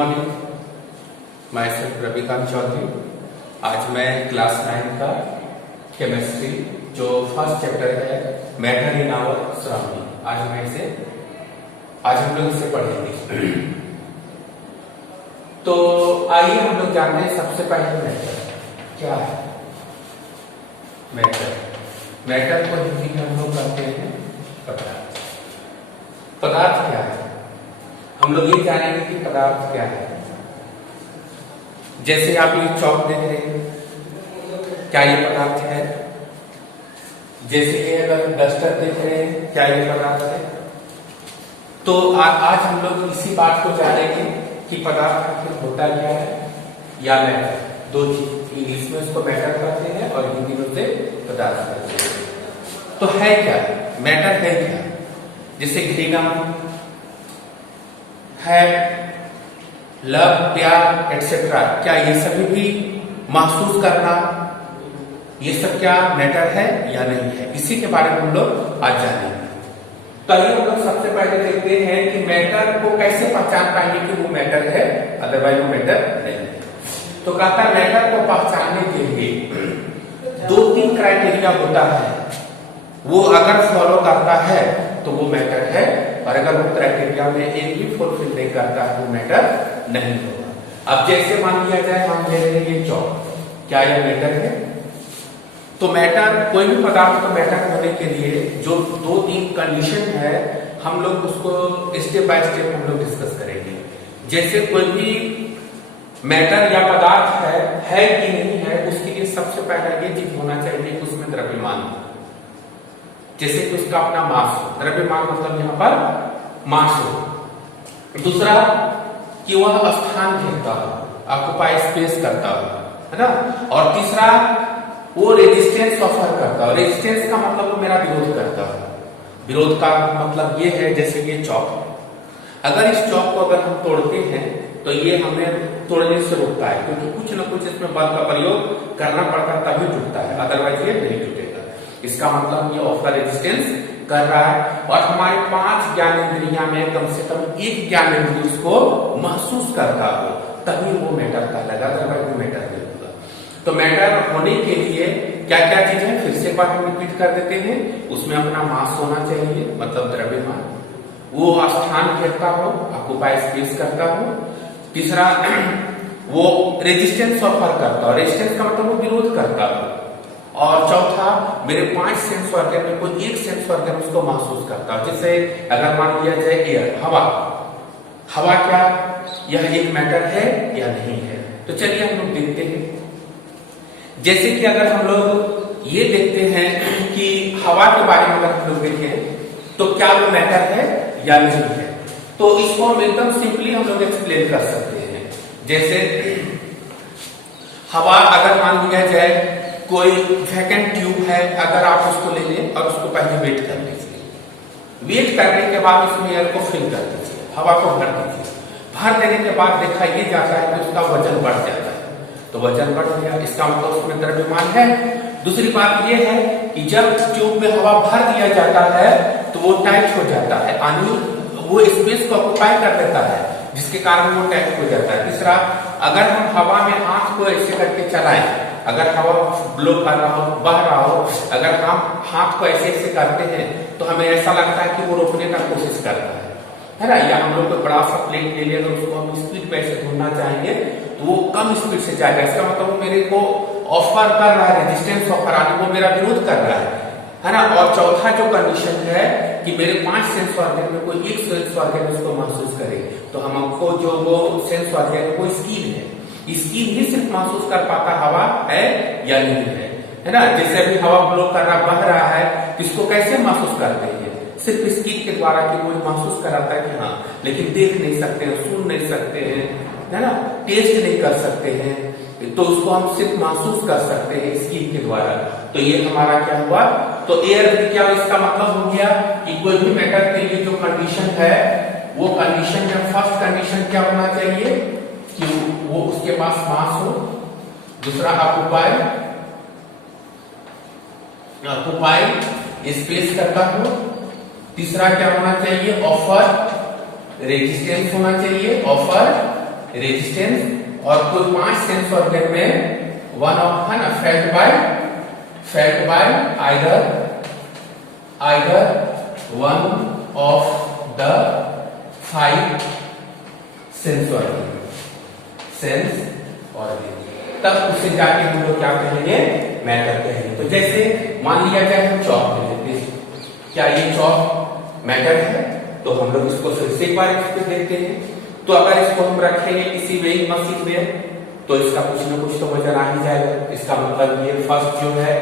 Morning, मैं self Ravikant Chaudhary. आज मैं क्लास 9 का केमिस्ट्री जो फर्स्ट चैप्टर है मैटर इन आवर सराउंडिंग, आज हम लोग इसे पढ़ेंगे। तो आइए हम लोग जानते हैं सबसे पहले मैटर क्या है। मैटर को हिंदी में हम लोग कहते हैं पदार्थ। पदार्थ क्या है, हम लोग ये जानेंगे कि पदार्थ क्या है। जैसे आप ये चौक देख रहे हैं, क्या ये पदार्थ है? जैसे ये अगर डस्टर देख रहे हैं, क्या ये पदार्थ है? तो आज हम लोग इसी बात को जानेंगे कि पदार्थ आखिर होता क्या है या मैटर। दो चीज, इंग्लिश में उसको मैटर कहते हैं और हिंदी में उसे पदार्थ कहते हैं। तो है क्या मैटर, है क्या? जैसे घृणा है, लव, प्यार एटसेट्रा, क्या ये सभी भी महसूस करना, ये सब क्या मैटर है या नहीं है? इसी के बारे में हम लोग आज जानेंगे। तो आइए हम लोग सबसे पहले देखते हैं कि मैटर को कैसे पहचान पाएंगे कि वो मैटर है, अदरवाइज वो मैटर नहीं है। तो कहता है मैटर को पहचानने के लिए 2-3 क्राइटेरिया होता है, वो अगर फॉलो करता है तो वो मैटर है, और अगर वो क्राइटेरिया में एक भी फुलफिल नहीं करता है वो मैटर नहीं होगा। अब जैसे मान लिया जाए हम ले रहे हैं ये चौक, क्या यह मैटर है? तो मैटर, कोई भी पदार्थ को मैटर होने के लिए जो 2-3 कंडीशन है, हम लोग उसको स्टेप बाय स्टेप हम लोग डिस्कस करेंगे। जैसे कोई भी मैटर या पदार्थ है कि नहीं है, उसके लिए सबसे पहला ये चीज होना चाहिए कि उसमें द्रव्यमान हो। जैसे कि उसका अपना मास हो, द्रव्यमान मतलब यहाँ पर मास हो। दूसरा कि वह स्थान घेरता हो, ऑक्युपाई स्पेस करता हो, है ना। और तीसरा वो रेजिस्टेंस ऑफर करता हो। रेजिस्टेंस का मतलब वो मेरा विरोध करता हो। विरोध का मतलब ये है, जैसे ये चौक, अगर इस चौक को अगर हम तोड़ते हैं तो ये हमें तोड़ने से रोकता है, क्योंकि कुछ न कुछ इसमें बल का प्रयोग करना पड़ता है तभी टूटता है, अदरवाइज ये नहीं टूटेगा। इसका मतलब ये ऑफर रेजिस्टेंस कर रहा है। और हमारे 5 ज्ञानेंद्रियां में कम से कम एक ज्ञानेंद्रिय उसको महसूस करता हो, तभी वो मैटर कहलाएगा, अदरवाइज वो मैटर नहीं होगा। तो मैटर होने के लिए क्या क्या चीज है, फिर से एक बार हम रिपीट कर देते हैं। उसमें अपना मास होना चाहिए, मतलब द्रव्यमान, वो स्थान घेरता हो, ऑक्युपाई स्पेस करता हो। तीसरा वो रेजिस्टेंस ऑफर करता हो, रेजिस्टेंस का मतलब वो विरोध करता हो। और चौथा, मेरे 5 सेंस ऑर्गन में कोई एक सेंस ऑर्गन उसको महसूस करता हो। जैसे अगर मान लिया जाए एयर, हवा क्या यह एक मैटर है या नहीं है? तो चलिए हम लोग देखते हैं। जैसे कि अगर हम लोग ये देखते हैं कि हवा के बारे में अगर हम लोग देखें तो क्या वो मैटर है या नहीं है, तो इसको हम एकदम सिंपली हम लोग एक्सप्लेन कर सकते हैं। जैसे हवा, अगर मान लिया जाए कोई वैकेंट ट्यूब है, अगर आप उसको ले लें और उसको पहले वेट कर लीजिए। वेट करने के बाद उसमें एयर को फिल कर दीजिए, हवा को भर दीजिए। भर देने के बाद देखा ये जाता है कि उसका वजन बढ़ जाता है, तो वजन बढ़ गया, इसका मतलब उसमें द्रव्यमान है। दूसरी बात ये है कि जब ट्यूब में हवा भर दिया जाता है तो वो टाइट हो जाता है, यानी वो स्पेस को ऑक्युपाई कर देता है, जिसके कारण वो टाइट हो जाता है। तीसरा, अगर हम हवा में हाथ को ऐसे करके चलाएं, अगर हवा ब्लो कर रहा हो, बह रहा हो, अगर हम हाथ को ऐसे ऐसे करते हैं तो हमें ऐसा लगता है कि वो रोकने का कोशिश कर रहा है ना। या हम लोग कोई बड़ा सा प्लेट ले लिया, अगर उसको हम स्पीड पे ऐसे घूमना चाहेंगे तो वो कम स्पीड से जाएगा। इसका मतलब वो मेरे को ऑफर कर रहा है, रेजिस्टेंस ऑफर, यानी वो मेरा विरोध कर रहा है ना। और चौथा जो कंडीशन है कि मेरे 5 सेंस ऑर्गन में कोई एक सेंस ऑर्गन उसको महसूस करे, तो हमको जो वो सेंस ऑर्गन है वो स्किन है, स्किन ही सिर्फ महसूस कर पाता हवा है या नहीं है ना। जैसे अभी हवा ब्लो कर रहा, बह रहा है, इसको कैसे महसूस करते हैं? सिर्फ स्किन के द्वारा कि वो महसूस कराता है कि हाँ, लेकिन देख नहीं सकते हैं, सुन नहीं सकते हैं, है ना, टेस्ट नहीं कर सकते हैं, तो उसको हम सिर्फ महसूस कर सकते हैं स्किन के द्वारा। तो ये हमारा क्या हुआ, तो एयर क्या, इसका मतलब हो गया कि कोई भी मैटर के लिए जो कंडीशन है, वो कंडीशन में फर्स्ट कंडीशन क्या होना चाहिए कि वो उसके पास मास हो। दूसरा, ऑक्युपाई स्पेस करता हो। तीसरा क्या होना चाहिए, ऑफर रेजिस्टेंस होना चाहिए, ऑफर रेजिस्टेंस और कुल 5 सेंस ऑर्गन में वन ऑफ है ना felt by either one of the 5 sense organ तब उसे जाके हम लोग क्या कहेंगे मैटर कहेंगे। तो जैसे मान लिया जाए हम चौक ले लेते हैं, क्या ये चौक मैटर है? तो हम लोग इसको फिर से एक बार देखते हैं। तो अगर इसको हम रखेंगे किसी वेइंग मशीन में तो इसका कुछ ना कुछ तो वजन आ ही जाएगा। इसका मतलब ये फर्स्ट जो है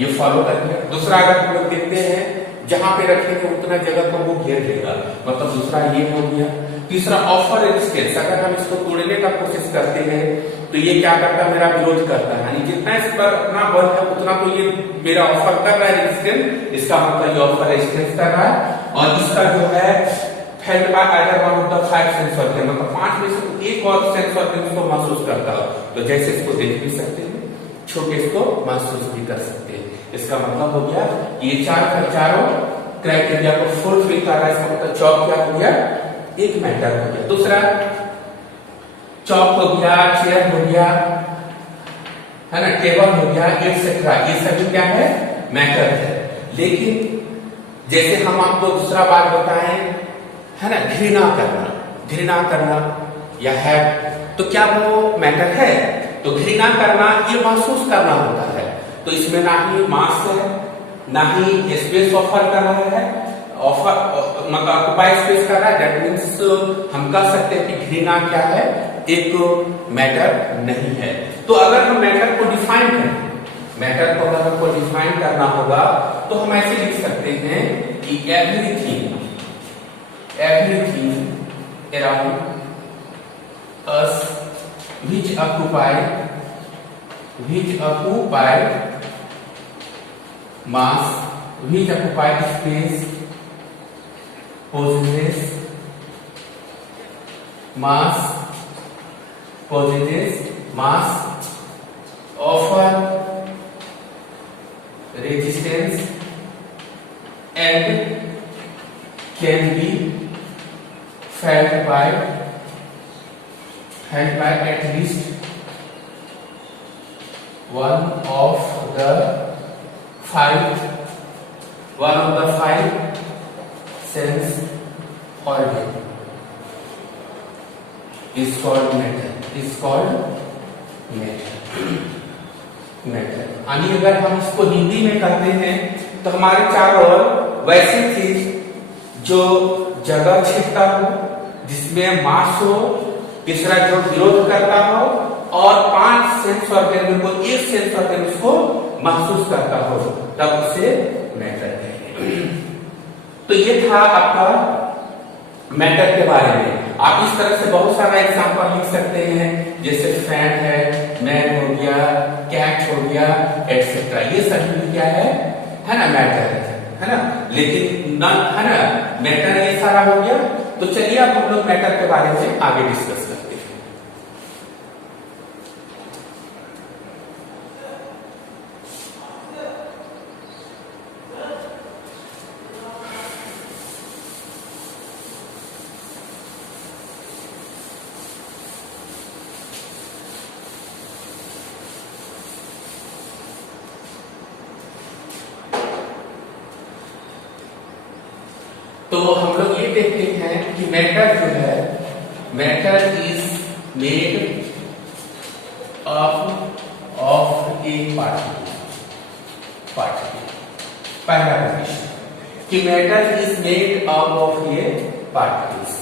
ये फॉलो कर गया। दूसरा अगर हम लोग देखते हैं जहां पे रखेंगे उतना जगह को वो घेर लेगा, मतलब दूसरा ये हो गया। तीसरा ऑफर रेजिस्टेंस, अगर हम इसको तोड़ने का कोशिश करते हैं तो ये क्या करता है, मेरा विरोध करता है, यानी जितना इस पर अपना बल है उतना तो ये मेरा ऑफर कर रहा है रेजिस्टेंस, इसका मतलब ये ऑफर रेजिस्टेंस कर रहा है। और इसका जो है felt by either one of the 5 sense organ, मतलब 5 में से एक और सेंस ऑर्गन इसको महसूस करता है। तो जैसे इसको देख भी सकते हैं, छोटे इसको महसूस भी कर सकते हैं। इसका मतलब हो गया ये चारों क्राइटेरिया को फुलफिल कर रहा है। इसका मतलब चौक क्या हो गया, एक मैटर हो गया। दूसरा चौक हो गया, चेयर हो गया, है ना, टेबल हो गया, एटसेट्रा, ये सभी क्या है, मैटर है। लेकिन जैसे हम आपको दूसरा बात बताएं, है ना, घृणा करना या है, तो क्या वो मैटर है? तो घृणा करना ये महसूस करना होता है। तो इसमें ना ही मास है, ना ही स्पेस ऑफर कर रहा है, ऑफर मतलब ऑक्युपाई स्पेस कर रहा है। दैट मींस हम कह सकते हैं कि घृणा क्या है, एक मैटर नहीं है। तो अगर हम मैटर को डिफाइन करें, मैटर को अगर हमको डिफाइन करना होगा तो हम ऐसे लिख सकते हैं कि everything around us which occupy mass, which occupy space, possesses mass, offer resistance and can be felt by at least one of the five sense organ is called matter. यानी अगर हम इसको हिंदी में कहते हैं तो हमारे चारों ओर वैसी चीज जो जगह छीनता हो, जिसमें मास हो, तीसरा जो विरोध करता हो, और 5 सेंस ऑर्गन में कोई एक सेंस ऑर्गन उसको महसूस करता हो, तब उसे मैटर कहेंगे। तो ये था आपका मैटर के बारे में। आप इस तरह से बहुत सारा एग्जांपल लिख सकते हैं, जैसे फैन है, मैन हो गया, कैट हो गया, एटसेट्रा। ये सभी क्या है ना, मैटर है ना। लेकिन न है ना, मैटर ये सारा हो गया। तो चलिए अब हम लोग मैटर के बारे में आगे डिस्कस करते हैं। तो हम लोग ये देखते हैं कि मैटर जो है, matter is made of a particle. पहला कंडीशन कि matter is made of A particles.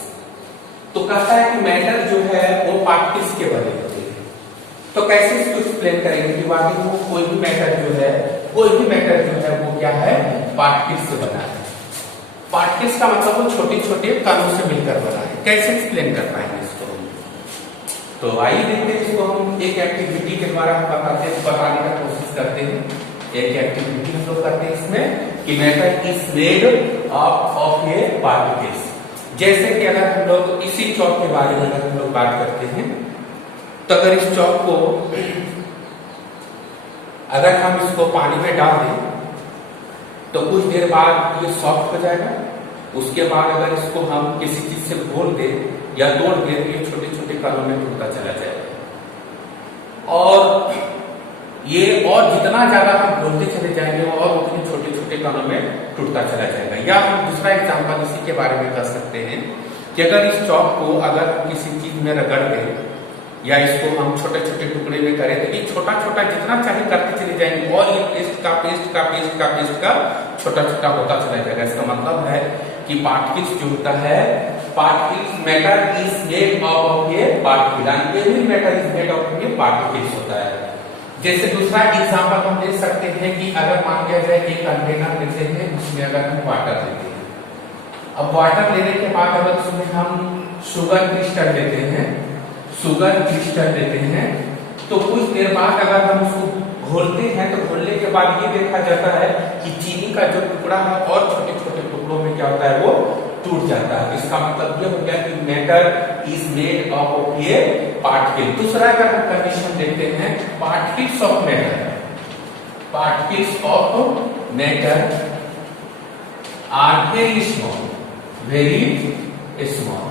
तो कहता है कि मैटर जो है वो पार्टिकल्स के बने होते हैं। तो कैसे इसको एक्सप्लेन करेंगे कि वाकई वो कोई भी मैटर जो है वो क्या है, पार्टिकल्स से बना है। पार्टिकल्स का मतलब वो छोटे छोटे कणों से मिलकर बना है। कैसे एक्सप्लेन कर पाएंगे इसको? तो आइए देखते हैं इसको हम एक एक्टिविटी के द्वारा बताने का कोशिश करते हैं। एक एक्टिविटी हम लोग करते हैं इसमें कि matter is made of A particles. जैसे कि अगर हम लोग इसी चौक के बारे में अगर हम लोग बात करते हैं, तो अगर इस चौक को अगर हम इसको पानी में डाल दें तो कुछ देर बाद ये सॉफ्ट हो जाएगा। उसके बाद अगर इसको हम किसी चीज से घोल दें या तोड़ दे तो ये छोटे छोटे कणों में टूटता चला जाएगा। और ये और जितना ज्यादा हम बोलते चले जाएंगे वो और उतने छोटे छोटे कणों में टूटता चला जाएगा। या हम दूसरा एग्जांपल इसी के बारे में कर सकते हैं कि अगर इस चौक को अगर हम किसी चीज में रगड़ दें या इसको हम छोटे छोटे टुकड़े में करें तो ये छोटा छोटा जितना चाहे करते चले जाएंगे और ये पेस्ट का पेस्ट का पेस्ट का पेस्ट का छोटा छोटा होता चला जाएगा। इसका मतलब है कि पार्टिकल्स जो होता है, particles matter is made of a particle and every matter is made of A particles होता है। जैसे दूसरा एग्जांपल हम ले सकते हैं कि अगर मान लिया जाए एक कंटेनर लेते हैं, उसमें अगर हम वाटर लेते हैं, अब वाटर लेने के बाद अगर उसमें हम शुगर क्रिस्टल लेते हैं, शुगर क्रिस्टल लेते हैं तो कुछ देर बाद अगर हम उसको घोलते हैं तो घोलने के बाद ये देखा जाता है कि चीनी का जो टुकड़ा है और छोटे छोटे टुकड़ों में क्या होता है वो टूट जाता है। इसका मतलब ये हो गया कि matter is made of a particle. दूसरा अगर हम कंडीशन देखते हैं particles of matter, particles of matter are very small, very small.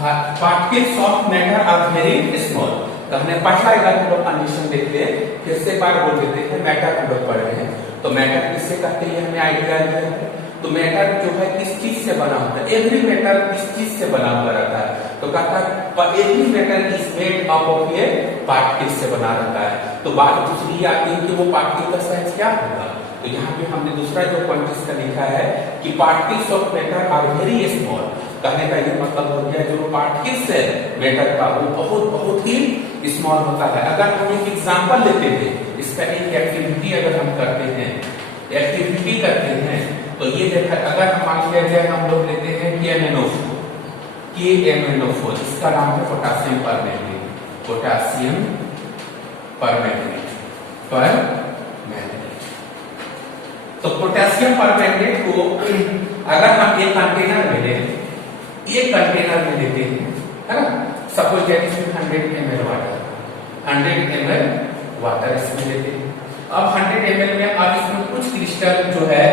Particles of matter are very small. तो हमने पहला अगर हम लोग कंडीशन देखते हैं, फिर से बार बोल देते हैं मैटर हम लोग पढ़ रहे हैं तो मैटर किससे कहते हैं हमें आइडिया है। तो मैटर जो है किस चीज से बना होता है, एवरी मैटर किस चीज से बना हुआ रहता है, तो कहता है every matter is made of a particle से बना रहता है। तो बात दूसरी आती है कि वो पार्टिकल का साइज क्या होगा। तो यहाँ पे हमने दूसरा जो पॉइंट का लिखा है कि particles of matter are very small. कहने का ये मतलब हो गया जो पार्टिकल्स है मैटर का वो बहुत बहुत ही स्मॉल होता है। अगर हम एक एग्जांपल लेते हैं, इसका एक एक्टिविटी अगर हम करते हैं, एक्टिविटी करते हैं तो ये देखा अगर मान लिया जाए हम लोग लेते हैं KMnO4, इसका नाम है potassium permanganate, potassium permanganate, permanganate. तो पोटेशियम परमैंगनेट को अगर हम एक कंटेनर में लें, एक कंटेनर में लेते हैं, है ना, सपोज दैट इसमें 100 ml वाटर, 100 ml वाटर इसमें लेते हैं। अब 100 ml में अब इसमें कुछ क्रिस्टल जो है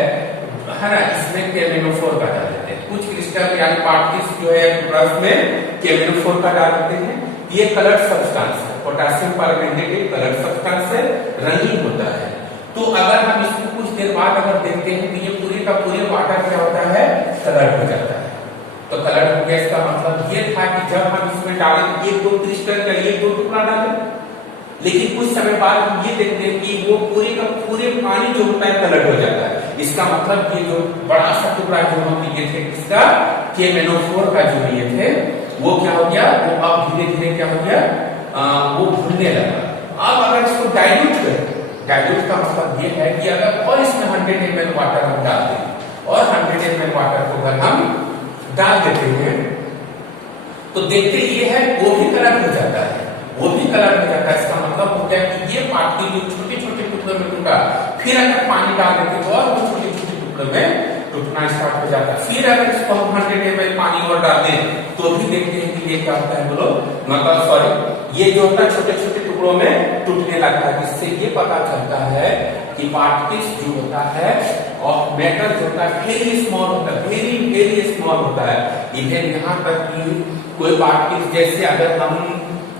ना, इसमें KMnO4 का डाल देते हैं, कुछ क्रिस्टल यानी पार्टिकल्स जो है ब्रश में KMnO4 का डाल देते हैं। ये कलर्ड सब्सटेंस है, पोटेशियम परमैंगनेट एक कलर्ड सब्सटेंस है, रंगीन होता है। तो अगर हम इसको कुछ देर बाद अगर देखते हैं तो ये पूरे का पूरे वाटर क्या होता है, कलर्ड हो जाता है। तो कलर्ड हो गया, इसका मतलब ये था कि जब हम इसमें डालें एक दो क्रिस्टल का एक दो टुकड़ा डालें, लेकिन कुछ समय बाद हम ये देखते हैं कि वो पूरे का पूरे पानी जो होता है कलर्ड हो जाता है। इसका मतलब ये जो बड़ा सा टुकड़ा जो हम लिए थे इसका KMnO4 का जो लिए थे वो क्या हो गया, वो अब धीरे धीरे क्या हो गया, वो भूलने लगा। अब अगर इसको डाइल्यूट करें, डाइल्यूट का मतलब ये है कि अगर और इसमें 100 ml वाटर हम डाल दें और 100 ml वाटर को अगर हम डाल देते हैं तो देखते ये है वो भी कलर हो जाता है, वो भी कलर हो जाता है। इसका मतलब हो गया कि ये पार्टिकल जो छोटे छोटे टुकड़े में टूटा, फिर अगर पानी डाल देते तो और वो छोटे छोटे टुकड़े में टूटना स्टार्ट हो जाता है। फिर अगर इसको हम 100 ml पानी और डाल दें तो भी देखते हैं कि ये क्या होता है, बोलो मतलब सॉरी, ये जो होता है छोटे छोटे टुकड़ों में टूटने लगता है। इससे ये पता चलता है कि पार्टिकल्स जो होता है और मैटर जो होता है वेरी स्मॉल होता है, वेरी वेरी स्मॉल होता है। इवन यहाँ तक कि कोई पार्टिकल्स जैसे अगर हम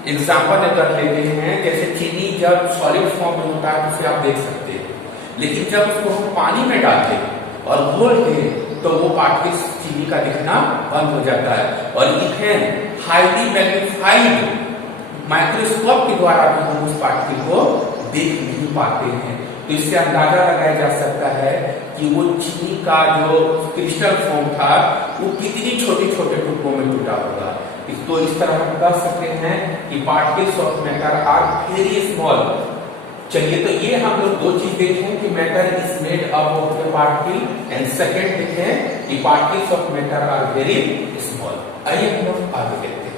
एग्जाम्पल अगर लेते हैं, जैसे चीनी जब सॉलिड फॉर्म में होता है तो उसे आप देख सकते हैं, लेकिन जब उसको हम पानी में डालते हैं और घोलते हैं तो वो पार्टिकल्स चीनी का दिखना बंद हो जाता है। और इथेन हाईली मैग्नीफाइड माइक्रोस्कोप के द्वारा भी हम उस पार्टिकल को देख नहीं पाते हैं। तो इससे अंदाजा लगाया जा सकता है कि वो चीनी का जो क्रिस्टल फॉर्म था वो कितनी छोटे छोटे टुकड़ों में टूटा होगा। तो इस तरह हम कह सकते हैं कि particles of matter are very small. चलिए, तो ये हम लोग दो चीज देखें कि matter is made up of a particle and second देखें कि particles of matter are very small. आइए हम लोग आगे देखते हैं।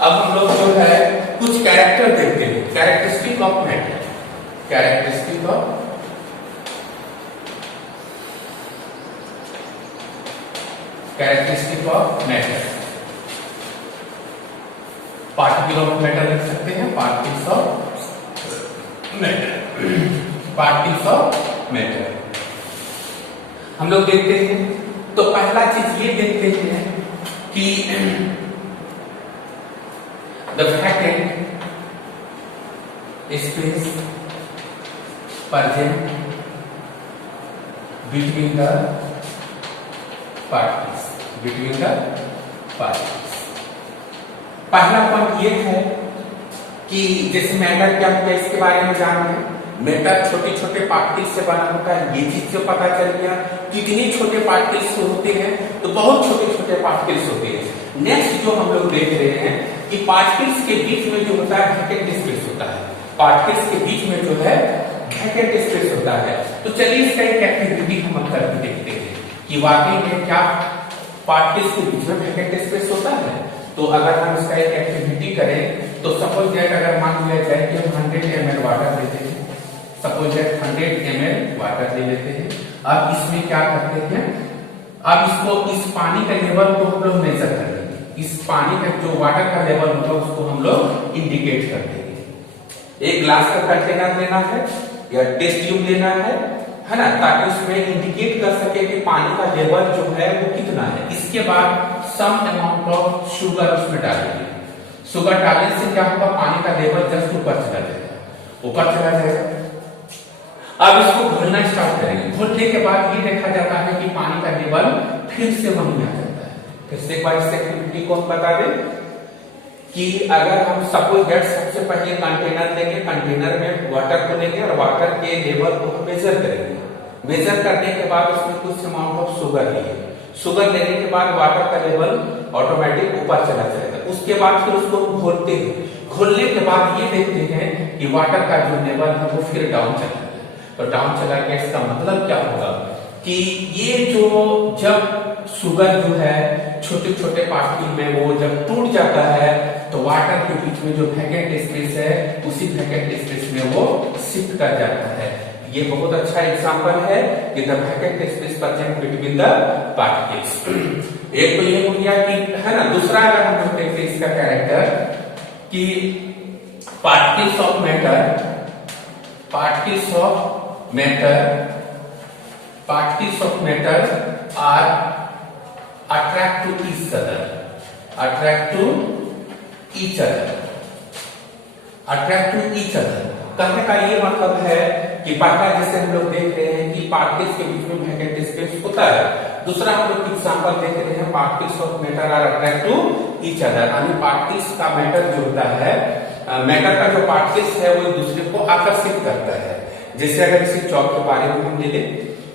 अब हम लोग जो है कुछ कैरेक्टर देखते हैं, characteristic of matter, characteristic of matter. Particle of matter लिख सकते हैं, particles of matter, particles of matter. हम लोग देखते हैं तो पहला चीज ये देखते हैं कि the vacant space present between the particles, between the particles. पहला पॉइंट ये है कि जैसे मैटर क्या होता है इसके बारे में जान रहे हैं। मैटर छोटे छोटे पार्टिकल्स से बना होता है, ये चीज से पता चल गया। कितने छोटे पार्टिकल्स होते हैं, तो बहुत छोटे छोटे पार्टिकल्स होते हैं। नेक्स्ट जो हम लोग देख रहे हैं कि पार्टिकल्स के बीच में जो होता है वैकेंट स्पेस होता है, पार्टिकल्स के बीच में जो है वैकेंट स्पेस होता है। तो चलिए इसका एक एक्टिविटी हम करके देखते हैं कि वाकई में क्या पार्टिकल्स के बीच में वैकेंट स्पेस होता है। तो अगर हम इसका एक एक्टिविटी करें तो सपोज दैट अगर मान लिया जाए कि हम 100 ml वाटर लेते हैं, सपोज दैट 100 ml वाटर ले लेते हैं। अब इसमें क्या करते हैं, अब इसको इस पानी का लेवल को हम लोग मेजर कर देंगे। इस पानी का जो वाटर का लेवल होगा उसको हम लोग इंडिकेट कर देंगे। एक ग्लास का कंटेनर लेना है या टेस्ट ट्यूब लेना है ना, ताकि उसमें इंडिकेट कर सके कि पानी का लेवल जो है वो कितना है। इसके बाद सम अमाउंट ऑफ शुगर उसमें डालेंगे। शुगर डालने से क्या होगा, पानी का लेवल जस्ट ऊपर चला जाएगा, ऊपर चला जाएगा। अब इसको घोलना स्टार्ट करेंगे। घोलने के बाद ये देखा जाता है कि पानी का लेवल फिर से वहीं आ जाता है। फिर से एक बार इस एक्टिविटी को हम बता दें कि अगर हम सपोज दैट सबसे पहले कंटेनर लेंगे, कंटेनर में वाटर को लेंगे और वाटर के लेवल को मेजर करेंगे। मेजर करने के बाद उसमें कुछ अमाउंट ऑफ शुगर लेंगे। शुगर लेने के बाद वाटर का लेवल ऑटोमेटिक ऊपर चला जाएगा। उसके बाद फिर उसको घोलते हैं। घोलने के बाद ये देखते हैं कि वाटर का जो लेवल है वो फिर डाउन चला गया। तो डाउन चला गया, इसका मतलब क्या होगा कि ये जो जब शुगर जो है छोटे छोटे पार्टिकल में वो जब टूट जाता है तो वाटर के बीच में जो वैकेंट स्पेस है उसी वैकेंट स्पेस में वो शिफ्ट कर जाता है। ये बहुत अच्छा एग्जांपल है कि the vacant space present between the particles. एक तो ये हो गया कि है ना। दूसरा अगर हम लोग देखते हैं इसका कैरेक्टर कि particles of matter, particles of matter are attract to each other, attract to each other, attract to each other। कहने का ये मतलब है कि पहला जैसे हम लोग देख रहे हैं कि पार्टिकल्स के बीच में वैकेंट स्पेस होता है। दूसरा हम लोग एग्जांपल देख रहे हैं particles of matter are attract to each other, यानी पार्टिकल्स का मैटर जो होता है, मैटर का जो पार्टिकल्स है वो एक दूसरे को आकर्षित करता है। जैसे अगर इसी चौक के बारे में हम ले लें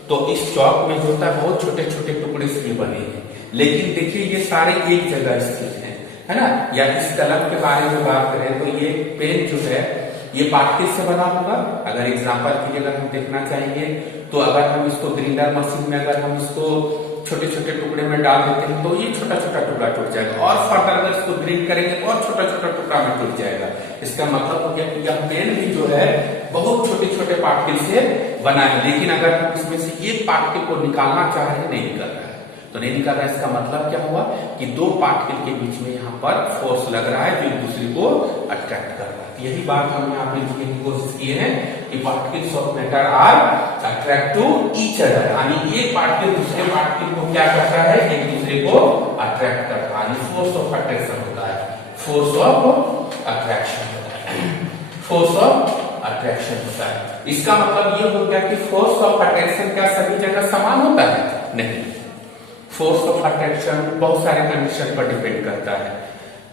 तो इस चौक में जो होता है बहुत छोटे छोटे टुकड़े से ये बने हैं, लेकिन देखिए ये सारे एक जगह स्थित हैं, है ना। या इस कलम के बारे में बात करें तो ये पेन जो है ये पार्टिकल से बना होगा। अगर एग्जांपल के लिए अगर हम देखना चाहेंगे तो अगर हम इसको ग्राइंडर मशीन में अगर हम इसको छोटे छोटे टुकड़े में डाल देते हैं तो ये छोटा छोटा टुकड़ा टूट जाएगा, और फर्दर अगर इसको ग्राइंड करेंगे तो और छोटा छोटा टुकड़ा में टूट जाएगा। इसका मतलब हो गया कि यह पेन भी जो है बहुत छोटे छोटे पार्टिकल से बना है, लेकिन अगर हम इसमें से एक पार्टिकल को निकालना चाह रहे हैं नहीं निकल रहा है, तो नहीं निकल रहा है। इसका मतलब क्या हुआ कि दो पार्टिकल के बीच में यहाँ पर फोर्स लग रहा है जो एक दूसरे को अट्रैक्ट कर रहा है। यही बात हम यहाँ पे लिखने की कोशिश की है कि particles of matter are attract to each other, यानी एक पार्टिकल दूसरे पार्टिकल को क्या करता है, एक दूसरे को अट्रैक्ट करता है। फोर्स ऑफ अट्रैक्शन होता है, फोर्स ऑफ अट्रैक्शन होता है, फोर्स ऑफ अट्रैक्शन होता है। इसका मतलब ये हो गया कि फोर्स ऑफ अट्रैक्शन क्या सभी जगह समान होता है? नहीं, फोर्स ऑफ अट्रैक्शन बहुत सारे कंडीशन पर डिपेंड करता है।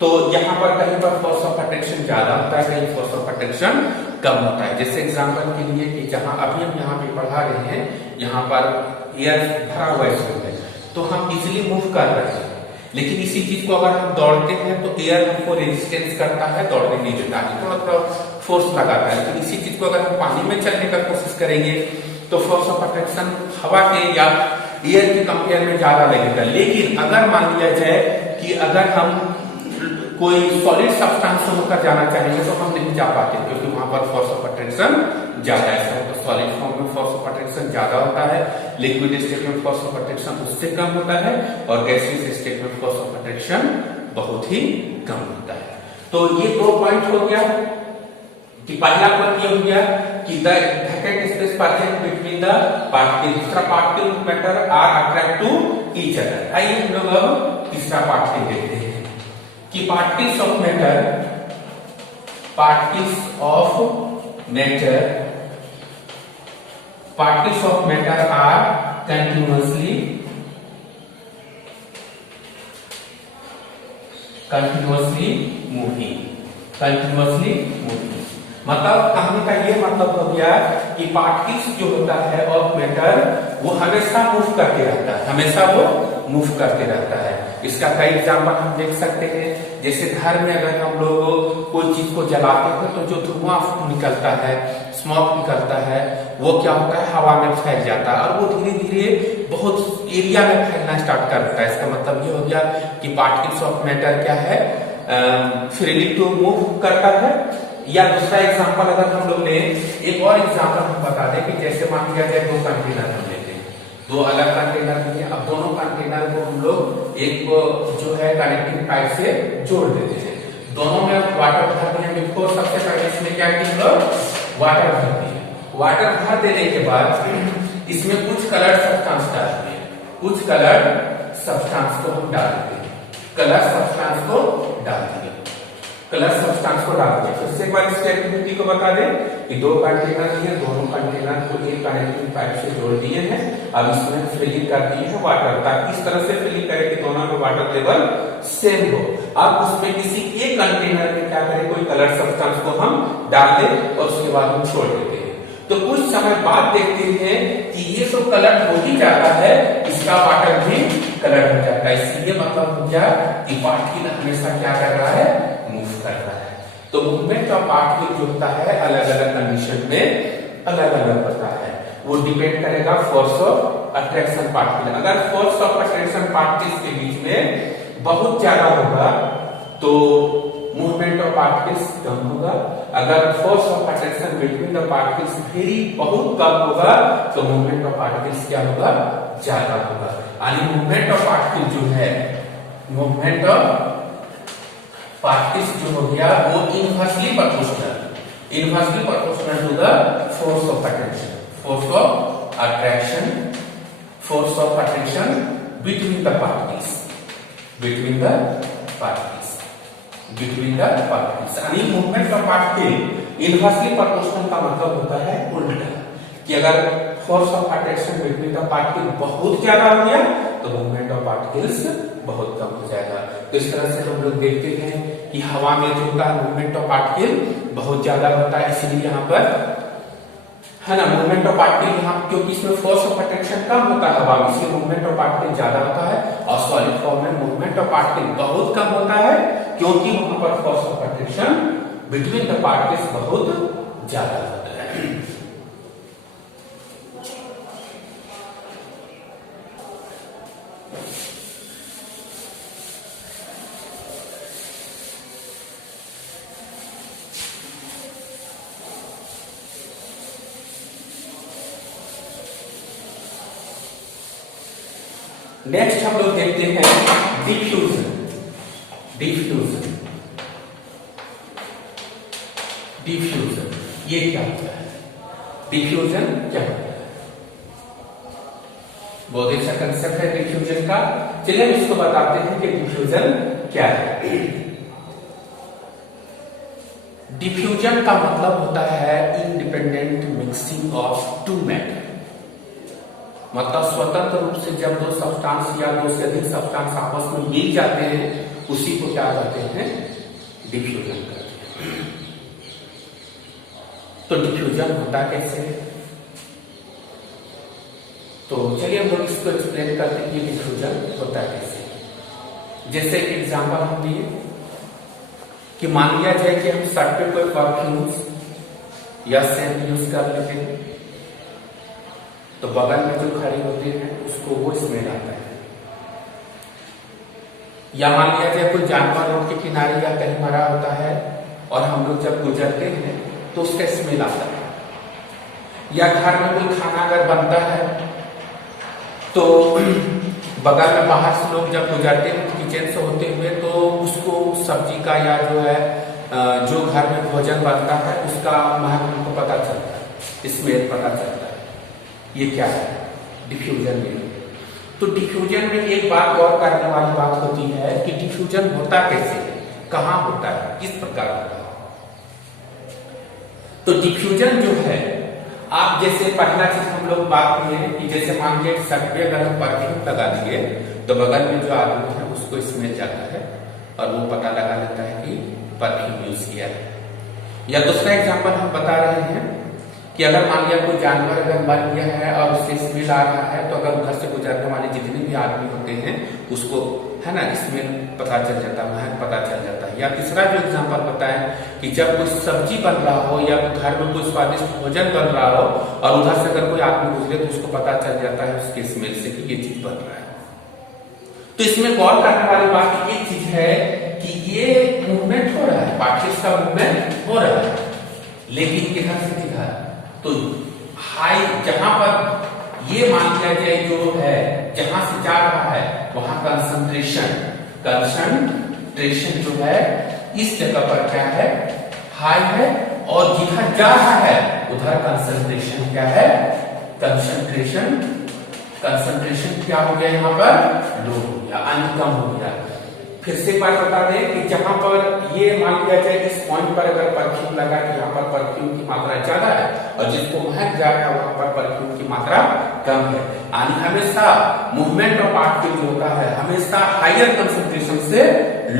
तो यहाँ पर कहीं पर फोर्स ऑफ अट्रैक्शन ज्यादा होता है, कहीं फोर्स ऑफ अट्रैक्शन कम होता है। जैसे एग्जांपल के लिए कि जहां अभी हम यहाँ पे पढ़ा रहे हैं, यहाँ पर एयर भरा हुआ है तो हम इजिली मूव कर रहे हैं, लेकिन इसी चीज को अगर हम दौड़ते हैं तो एयर हमको रेजिस्टेंस करता है, दौड़ने नहीं देता है, तो मतलब फोर्स लगाता है। लेकिन इसी चीज को अगर हम पानी में चलने का कोशिश करेंगे तो फोर्स ऑफ अट्रैक्शन हवा के या एयर के कंपेयर में ज्यादा लगेगा। लेकिन अगर मान लिया जाए कि अगर हम कोई सॉलिड सब्सटेंस से होकर जाना चाहेंगे तो हम नहीं जा पाते, क्योंकि वहां पर फोर्स ऑफ अट्रैक्शन ज्यादा है। तो सॉलिड फॉर्म में फोर्स ऑफ अट्रैक्शन ज्यादा होता है, लिक्विड स्टेट में फोर्स ऑफ अट्रैक्शन उससे कम होता है, और गैसियस स्टेट में फोर्स ऑफ अट्रैक्शन बहुत ही कम होता है। तो ये 2 पॉइंट हो गया कि पहला पॉइंट ये हो गया कि the vacant space present between the particle, दूसरा particle matter are attract to each other. आइए हम लोग अब तीसरा पार्टिकल देखते हैं कि particles of matter are continuously moving. मतलब कहने का ये मतलब हो गया कि पार्टिकल्स जो होता है ऑफ मैटर वो हमेशा मूव करते रहता है। इसका कई एग्जांपल हम देख सकते हैं, जैसे घर में अगर हम लोग कोई चीज को जलाते हैं तो जो धुआं निकलता है, स्मोक निकलता है, वो क्या होता है, हवा में फैल जाता है और वो धीरे धीरे बहुत एरिया में फैलना स्टार्ट करता है। इसका मतलब ये हो गया कि पार्टिकल्स ऑफ मैटर क्या है, फ्रीली टू मूव करता है। या दूसरा एग्जांपल अगर हम लोग ले, एक और एग्जांपल हम बता दें कि जैसे मान लिया जाए 2 कंटेनर हम लेते हैं, 2 अलग कंटेनर लिए, अब दोनों कंटेनर को हम लोग एक जो है कनेक्टिंग पाइप से जोड़ देते हैं, दोनों में वाटर भर दिए। सबसे पहले इसमें क्या किया हम लोग, वाटर भर दिए। वाटर भर देने के बाद इसमें कुछ कलर सब्सटेंस डालते हैं, कुछ कलर सब्सटेंस को हम डालते हैं, कलर सब्सटेंस को डाल दिए। तो इससे एक बार इस एक्टिविटी को बता दें कि 2 कंटेनर लिए, दोनों कंटेनर को एक कनेक्टिंग पाइप से जोड़ दिए हैं। अब इसमें फिलिंग कर दिए है वाटर, ताकि इस तरह से फिलिंग करें कि दोनों में वाटर लेवल सेम हो। अब उसमें किसी एक कंटेनर में क्या करें, कोई कलर सब्सटेंस को हम डाल दें और उसके बाद हम छोड़ देते हैं। तो कुछ समय बाद देखते हैं कि ये तो कलर हो ही जाता है, इसका वाटर भी कलर हो जाता है। इसलिए मतलब हो गया कि पार्टिकल हमेशा क्या कर रहा है, मूव कर रहा है। तो मूवमेंट ऑफ पार्टिकल जो होता है अलग अलग कंडीशन में अलग अलग होता है, वो डिपेंड करेगा फोर्स ऑफ अट्रैक्शन पार्टिकल। अगर फोर्स ऑफ अट्रैक्शन पार्टिकल्स के बीच में बहुत ज्यादा होगा तो मूवमेंट ऑफ पार्टिकल्स कम होगा। अगर force of attraction between the particles very बहुत कम होगा तो मूवमेंट ऑफ पार्टिकल्स क्या होगा, ज्यादा होगा। यानी मूवमेंट ऑफ पार्टिकल जो है, मूवमेंट ऑफ पार्टिकल्स जो हो गया वो inversely proportional to the force of attraction, force of attraction between the particles, यानी movement of particle inversely proportional का मतलब होता है उल्टा, कि अगर force of attraction between the particle बहुत ज्यादा हो गया तो मूवमेंट ऑफ पार्टिकल्स बहुत कम हो जाएगा। तो इस तरह से हम लोग देखते हैं कि हवा में जो होता है मूवमेंट ऑफ पार्टिकल बहुत ज्यादा होता है, इसलिए यहाँ पर है ना मूवमेंट ऑफ पार्टिकल, यहाँ क्योंकि इसमें फोर्स ऑफ अट्रैक्शन कम होता है हवा में, इसलिए मूवमेंट ऑफ पार्टिकल ज्यादा होता है। और सॉलिड फॉर्म में मूवमेंट ऑफ पार्टिकल बहुत कम होता है, क्योंकि वहां पर force of attraction between the particles बहुत ज्यादा होता है। नेक्स्ट हम लोग देखते हैं डिफ्यूजन। ये क्या होता है, डिफ्यूजन क्या होता है, बहुत अच्छा कंसेप्ट है डिफ्यूजन का। चलिए हम इसको बताते हैं कि डिफ्यूजन क्या है। डिफ्यूजन का मतलब होता है independent mixing of two matter, मतलब स्वतंत्र रूप से जब 2 सब्सटेंस या 2 से अधिक सब्सटेंस आपस में मिल जाते हैं उसी को क्या कहते हैं, डिफ्यूजन कहते हैं। तो डिफ्यूजन होता कैसे, तो चलिए हम लोग इसको एक्सप्लेन करते हैं कि डिफ्यूजन होता कैसे। जैसे एक एग्जांपल हम लिए कि मान लिया जाए कि हम शर्ट पे कोई परफ्यूम्स या सेंट यूज कर लेते हैं, तो बगल में जो खड़ी होती है उसको वो स्मेल आता है। या मान लिया जाए कोई जानवर रोड के किनारे या कहीं मरा होता है और हम लोग जब गुजरते हैं तो उसका स्मेल आता है। या घर में कोई खाना अगर बनता है तो बगल में बाहर से लोग जब गुजरते हैं किचन से होते हुए तो उसको सब्जी का या जो है जो घर में भोजन बनता है उसका महक उनको पता चलता है, स्मेल पता चलता है। ये क्या है? डिफ्यूजन में। तो डिफ्यूजन में एक बात गौर करने वाली बात होती है कि डिफ्यूजन होता कैसे है, कहाँ होता है, किस प्रकार होता है। तो डिफ्यूजन जो है, आप जैसे पहला चीज हम लोग बात किए कि जैसे मान लीजिए शर्ट पे अगर हम परफ्यूम लगा दिए तो बगल में जो आदमी है उसको स्मेल जाता है और वो पता लगा लेता है कि परफ्यूम यूज किया है। या दूसरा एग्जांपल हम बता रहे हैं कि अगर मान लिया कोई जानवर अगर मर गया है और उससे स्मेल आ रहा है तो अगर उधर से गुजरने वाले जितने भी आदमी होते हैं उसको है ना स्मेल पता चल जाता है, महक पता चल जाता है। या तीसरा जो एग्जांपल बताएं कि जब कोई सब्जी बन रहा हो या घर में कोई स्वादिष्ट भोजन बन रहा हो और उधर से अगर कोई आदमी गुजरे तो उसको पता चल जाता है उसके स्मेल से कि ये चीज बन रहा है। तो इसमें गौर करने वाली बात एक चीज है कि ये मूवमेंट हो रहा है, पार्टिकल्स का मूवमेंट हो रहा है, लेकिन किधर से किधर? तो हाई जहां पर ये मान लिया जाए जो है जहां से जा रहा है वहां कंसंट्रेशन जो है इस जगह पर क्या है? हाई है, और जिधर जा रहा है उधर कंसंट्रेशन क्या है? कंसंट्रेशन क्या हो गया यहाँ पर? लो हो गया, अंत कम हो गया। फिर से बात बता दें कि जहां पर ये मान लिया जाए इस पॉइंट पर अगर परफ्यूम लगा कि यहाँ पर परफ्यूम की मात्रा ज्यादा है और जिसको महक जा रहा है वहां पर परफ्यूम की मात्रा कम है। यानी हमेशा मूवमेंट ऑफ पार्टिकल जो होता है हमेशा हायर कंसंट्रेशन से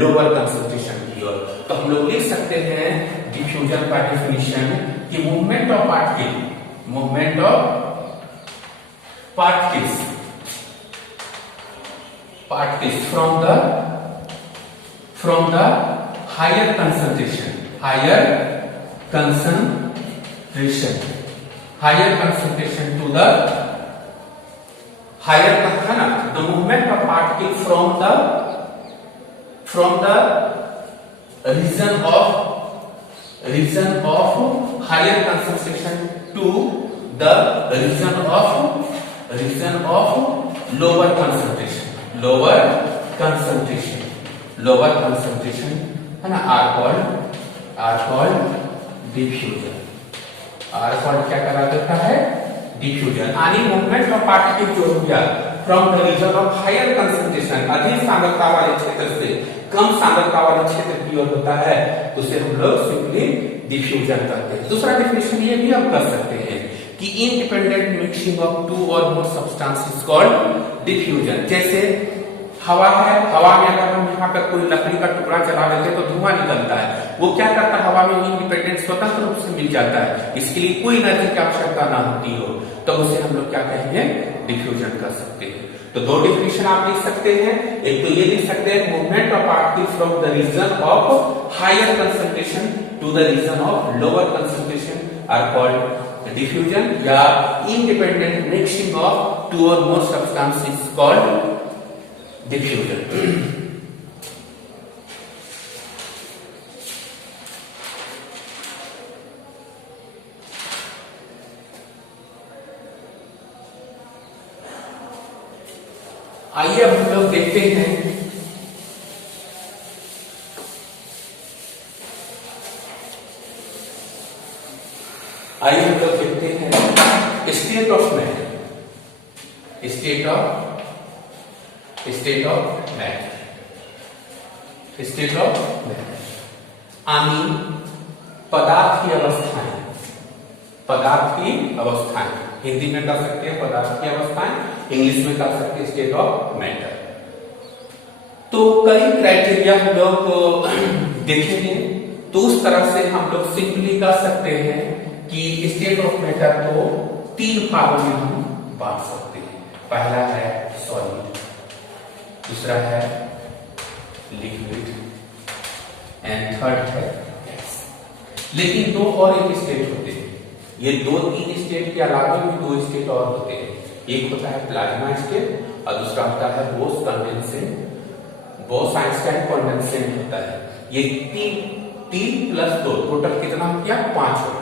लोअर कंसंट्रेशन की ओर। तो हम लोग लिख सकते हैं डिफ्यूजन का डेफिनेशन कि movement of particles from the higher concentration to the higher the movement of particle from the region of higher concentration to the region of lower concentration है ना, are called diffusion। क्या करा देता है? Diffusion. यानी movement of particle जो हो गया from the region of higher concentration, अधिक सांद्रता वाले क्षेत्र से कम सांद्रता वाले क्षेत्र की ओर होता है, उसे हम लोग सिंपली डिफ्यूजन कहते हैं। दूसरा डेफिनेशन ये भी हम कर सकते हैं कि independent mixing of two or more substance is called diffusion. जैसे हवा है, हवा में अगर हम यहाँ पर कोई लकड़ी का टुकड़ा जला देते तो धुआं निकलता है, वो क्या करता है? हवा में इंडिपेंडेंट स्वतंत्र रूप से मिल जाता है, इसके लिए कोई एनर्जी की आवश्यकता ना होती हो, तो उसे हम लोग क्या कहेंगे? डिफ्यूजन कर सकते हैं। तो दो डिफिनेशन आप लिख सकते हैं, एक तो ये लिख सकते हैं movement of particles from the region of higher concentration to the region of lower concentration are called diffusion, या independent mixing of two or more substance is called diffusion. आइए अब हम लोग देखते हैं स्टेट ऑफ मैटर। यानी पदार्थ की अवस्थाएं, हिंदी में कर सकते हैं पदार्थ की अवस्थाएं, इंग्लिश में कर सकते हैं स्टेट ऑफ मैटर। तो कई क्राइटेरिया हम लोग देखेंगे, तो उस तरह से हम लोग सिंपली कर सकते हैं कि स्टेट ऑफ मैटर को तीन भागों में हम बांट सकते हैं। पहला है सॉलिड, दूसरा है लिक्विड एंड थर्ड है गैस। लेकिन दो और एक स्टेट होते हैं, ये दो तीन स्टेट के अलावा भी दो स्टेट और होते हैं। एक होता है प्लाज्मा स्टेट और दूसरा होता है बोस कंडेंसेंट। बोस आइंस्टाइन कंडेंसेंट होता है। ये तीन प्लस दो टोटल कितना हो गया? 5 हो गया।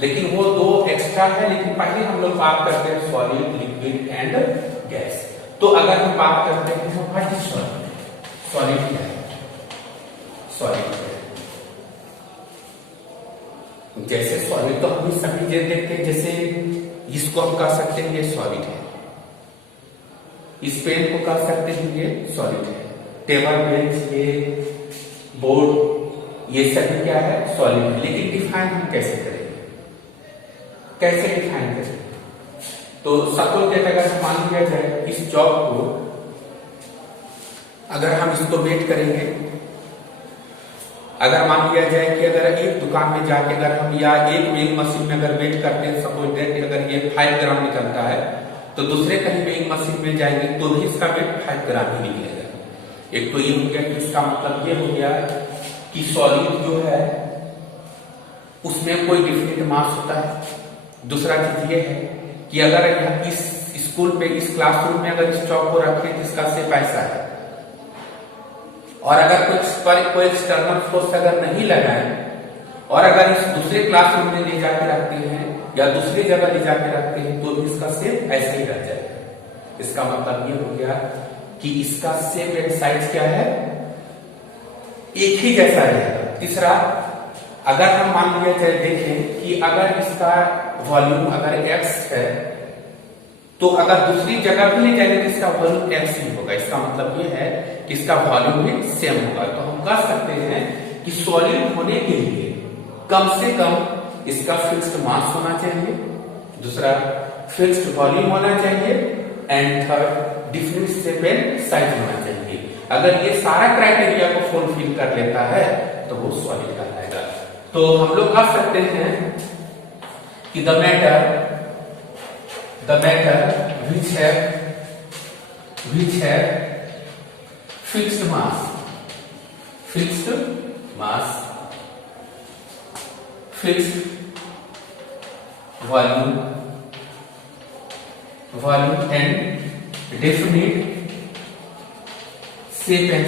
लेकिन वो दो एक्स्ट्रा है, लेकिन पहले हम लोग बात करते हैं सॉलिड, लिक्विड एंड गैस। तो अगर हम बात करते हैं व्हाट इज सॉलिड, सॉलिड क्या है, सॉलिड क्या है? जैसे सॉलिड तो हम सभी देखते हैं, जैसे इसको हम कह सकते हैं ये सॉलिड है, इस पेन को कह सकते हैं ये सॉलिड है, टेबल बेंच ये बोर्ड ये सभी क्या है, सॉलिड है। लेकिन डिफाइन हम कैसे करेंगे, कैसे डिफाइन करेंगे? तो सपोज दैट अगर मान लिया जाए इस चौक को अगर हम इसको वेट करेंगे, अगर मान लिया जाए कि अगर एक दुकान में जाके अगर हम या एक वेइंग मशीन में अगर वेट करते हैं, सपोज दैट अगर ये 5 ग्राम निकलता है तो दूसरे कहीं वेइंग मशीन में जाएंगे तो भी इसका वेट 5 ग्राम ही निकलेगा। एक तो ये हो गया कि इसका मतलब ये हो गया कि सॉलिड जो है उसमें कोई डिफरेंट मास होता है। दूसरा चीज ये है कि अगर इस स्कूल में इस क्लासरूम में अगर इस चौक को रखें तो इसका सिर्फ ऐसा है, और अगर कुछ पर कोई एक्सटर्नल फोर्स अगर नहीं लगाए और अगर इस दूसरे क्लासरूम में ले जाके रखते हैं या दूसरी जगह ले जाके रखते हैं तो भी इसका शेप ऐसे ही रह जाएगा। इसका मतलब ये हो गया कि इसका शेप एंड साइज क्या है, एक ही जैसा रहेगा। तीसरा, अगर हम मान लिया जाए देखें कि अगर इसका वॉल्यूम अगर x है तो अगर दूसरी जगह भी ले जाएंगे तो इसका वॉल्यूम x ही होगा। इसका मतलब ये है कि इसका वॉल्यूम भी सेम होगा। तो हम कह सकते हैं कि सॉलिड होने के लिए कम से कम इसका फिक्स्ड मास होना चाहिए, दूसरा फिक्स्ड वॉल्यूम होना चाहिए, and third different shape and size होना चाहिए। अगर ये सारा क्राइटेरिया को फुलफिल कर लेता है तो वो सॉलिड कहलाएगा। तो हम लोग कह सकते हैं कि the matter which have fixed mass, fixed volume and definite shape and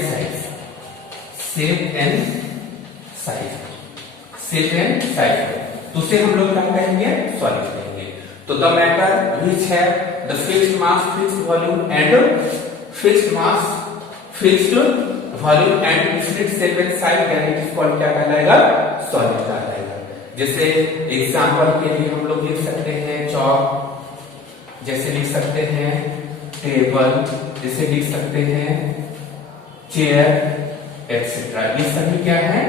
size, तो उसे हम लोग क्या कहेंगे, सॉलिड कहेंगे। तो द मैटर विच है the fixed mass, fixed volume and fixed mass, fixed volume and different shape and size, यानी इसको क्या कहलाएगा, सॉलिड कहलाएगा। जैसे एग्जांपल के लिए हम लोग लिख सकते हैं चौक, जैसे लिख सकते हैं टेबल, जैसे लिख सकते हैं चेयर एक्सेट्रा, ये सभी क्या है,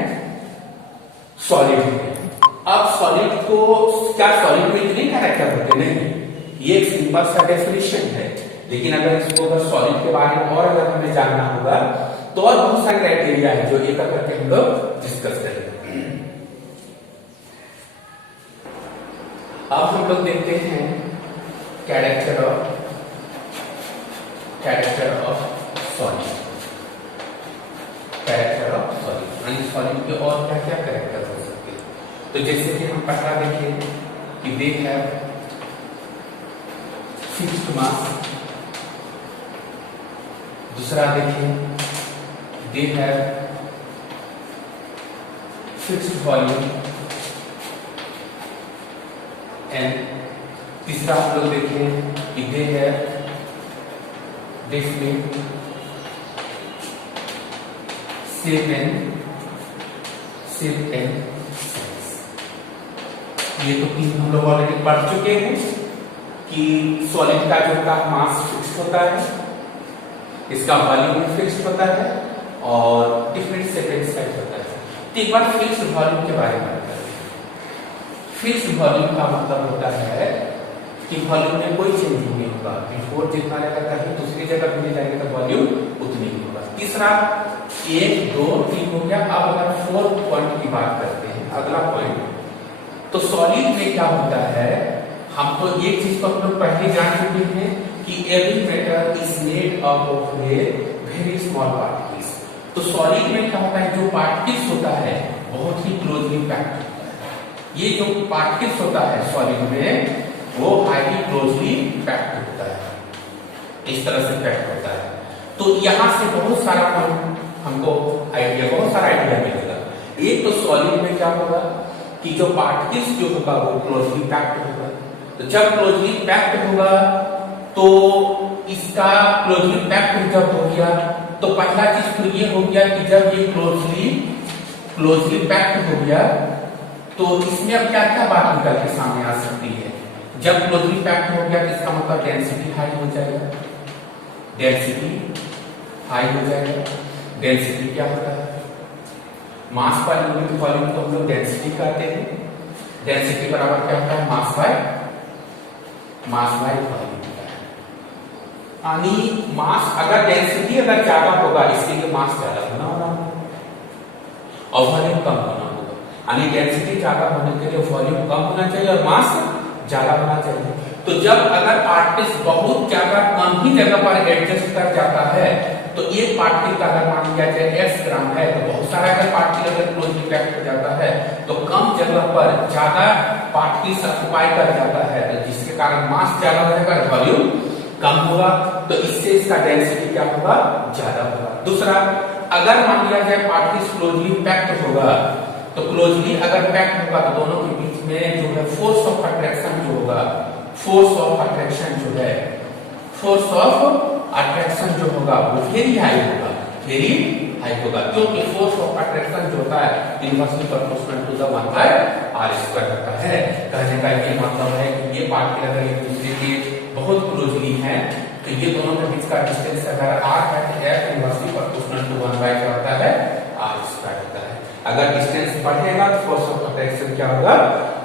सॉलिड है। अब सॉलिड को क्या सॉलिड में इतने कैरेक्टर होते नहीं, ये एक सिंपल सा डेफिनेशन है। लेकिन अगर इसको अगर सॉलिड के बारे में और अगर हमें जानना होगा तो और बहुत सारे क्राइटेरिया है जो एक करके हम लोग डिस्कस करेंगे। अब हम लोग देखते हैं कैरेक्टर ऑफ सॉलिड, यानी सॉलिड के और क्या क्या कैरेक्टर हो सकते हैं। तो जैसे कि हम पहला देखें कि दे हैव फिक्स्ड मास, दूसरा देखें they have fixed volume, and तीसरा हम लोग देखें कि they have definite shape and size. ये तो तीन हम लोग ऑलरेडी पढ़ चुके हैं कि सॉलिड का जो का मास फिक्स होता है, इसका वॉल्यूम फिक्स होता है और डिफरेंट शेप एंड साइज होता है। तो एक बार फिक्स्ड वॉल्यूम के बारे में बात करते हैं। फिक्स्ड वॉल्यूम का मतलब होता है कि वॉल्यूम में कोई चेंज नहीं होगा, बिफोर जितना रहेगा कहीं दूसरी जगह भी ले जाएंगे तो वॉल्यूम उतनी ही होगा। तीसरा 1 2 3 हो गया। अब अगर 4th पॉइंट की बात करते हैं, अगला पॉइंट, तो सॉलिड में क्या होता है, हम तो एक चीज को हम लोग पहले जान चुके हैं कि every matter is made up of very small particles. तो सॉलिड में क्या होता है, जो पार्टिकल्स होता है बहुत ही क्लोजली पैक्ड होता है। ये जो पार्टिकल्स होता है सॉलिड में वो हाईली क्लोजली पैक्ड होता है, इस तरह से पैक्ड होता है। तो यहां से बहुत सारा पॉइंट हमको आइडिया, बहुत सारा आइडिया मिलेगा। एक तो सॉलिड में क्या होगा कि जो पार्टिकल्स जो होगा वो क्लोजली पैक्ड होगा। तो जब क्लोजली पैक्ड होगा तो इसका क्लोजली पैक्ड जब हो गया तो पहला चीज तो ये हो गया कि जब ये क्लोजली पैक्ड हो गया तो इसमें अब क्या क्या बात निकल के सामने आ सकती है। जब क्लोजली पैक्ड हो गया तो इसका मतलब डेंसिटी हाई हो जाएगा। डेंसिटी हाई हो जाएगा। डेंसिटी क्या होता है? मास पर यूनिट वॉल्यूम को हम लोग डेंसिटी कहते हैं। डेंसिटी बराबर क्या होता है? Mass by volume. यानी मास अगर डेंसिटी अगर ज्यादा होगा इसके लिए मास ज्यादा होना और वॉल्यूम कम होना होगा। यानी डेंसिटी ज्यादा होने के लिए वॉल्यूम कम होना चाहिए और मास ज्यादा होना चाहिए। तो जब अगर पार्टिकल बहुत ज्यादा कम ही जगह पर एडजस्ट कर जाता है तो एक पार्टिकल का अगर मान लिया जाए x ग्राम है तो बहुत सारा अगर पार्टिकल अगर क्लोजली पैक्ड हो जाता है तो कम जगह पर ज्यादा पार्टिकल्स ऑक्युपाई कर जाता है तो जिसके कारण मास ज्यादा हो जाएगा, वॉल्यूम कम होगा। तो इससे इसका डेंसिटी क्या होगा? ज्यादा होगा। दूसरा, अगर मान लिया जाए पार्टिकल्स क्लोजली पैक्ड होगा तो क्लोजली अगर पैक्ड होगा तो दोनों के बीच में जो है फोर्स ऑफ अट्रैक्शन जो होगा, फोर्स ऑफ अट्रैक्शन जो होगा वो वेरी हाई होगा क्योंकि फोर्स ऑफ अट्रैक्शन जो होता है inversely proportional to the 1/r² होता है। कहने का ये मतलब है कि ये पार्टिकल अगर एक दूसरे के बहुत क्लोजली है तो ये दोनों के बीच का डिस्टेंस अगर r है तो f इनवर्सली प्रोपोर्शनल टू 1/, क्या होता है? r² होता है। अगर डिस्टेंस बढ़ेगा तो फोर्स ऑफ अट्रैक्शन क्या होगा?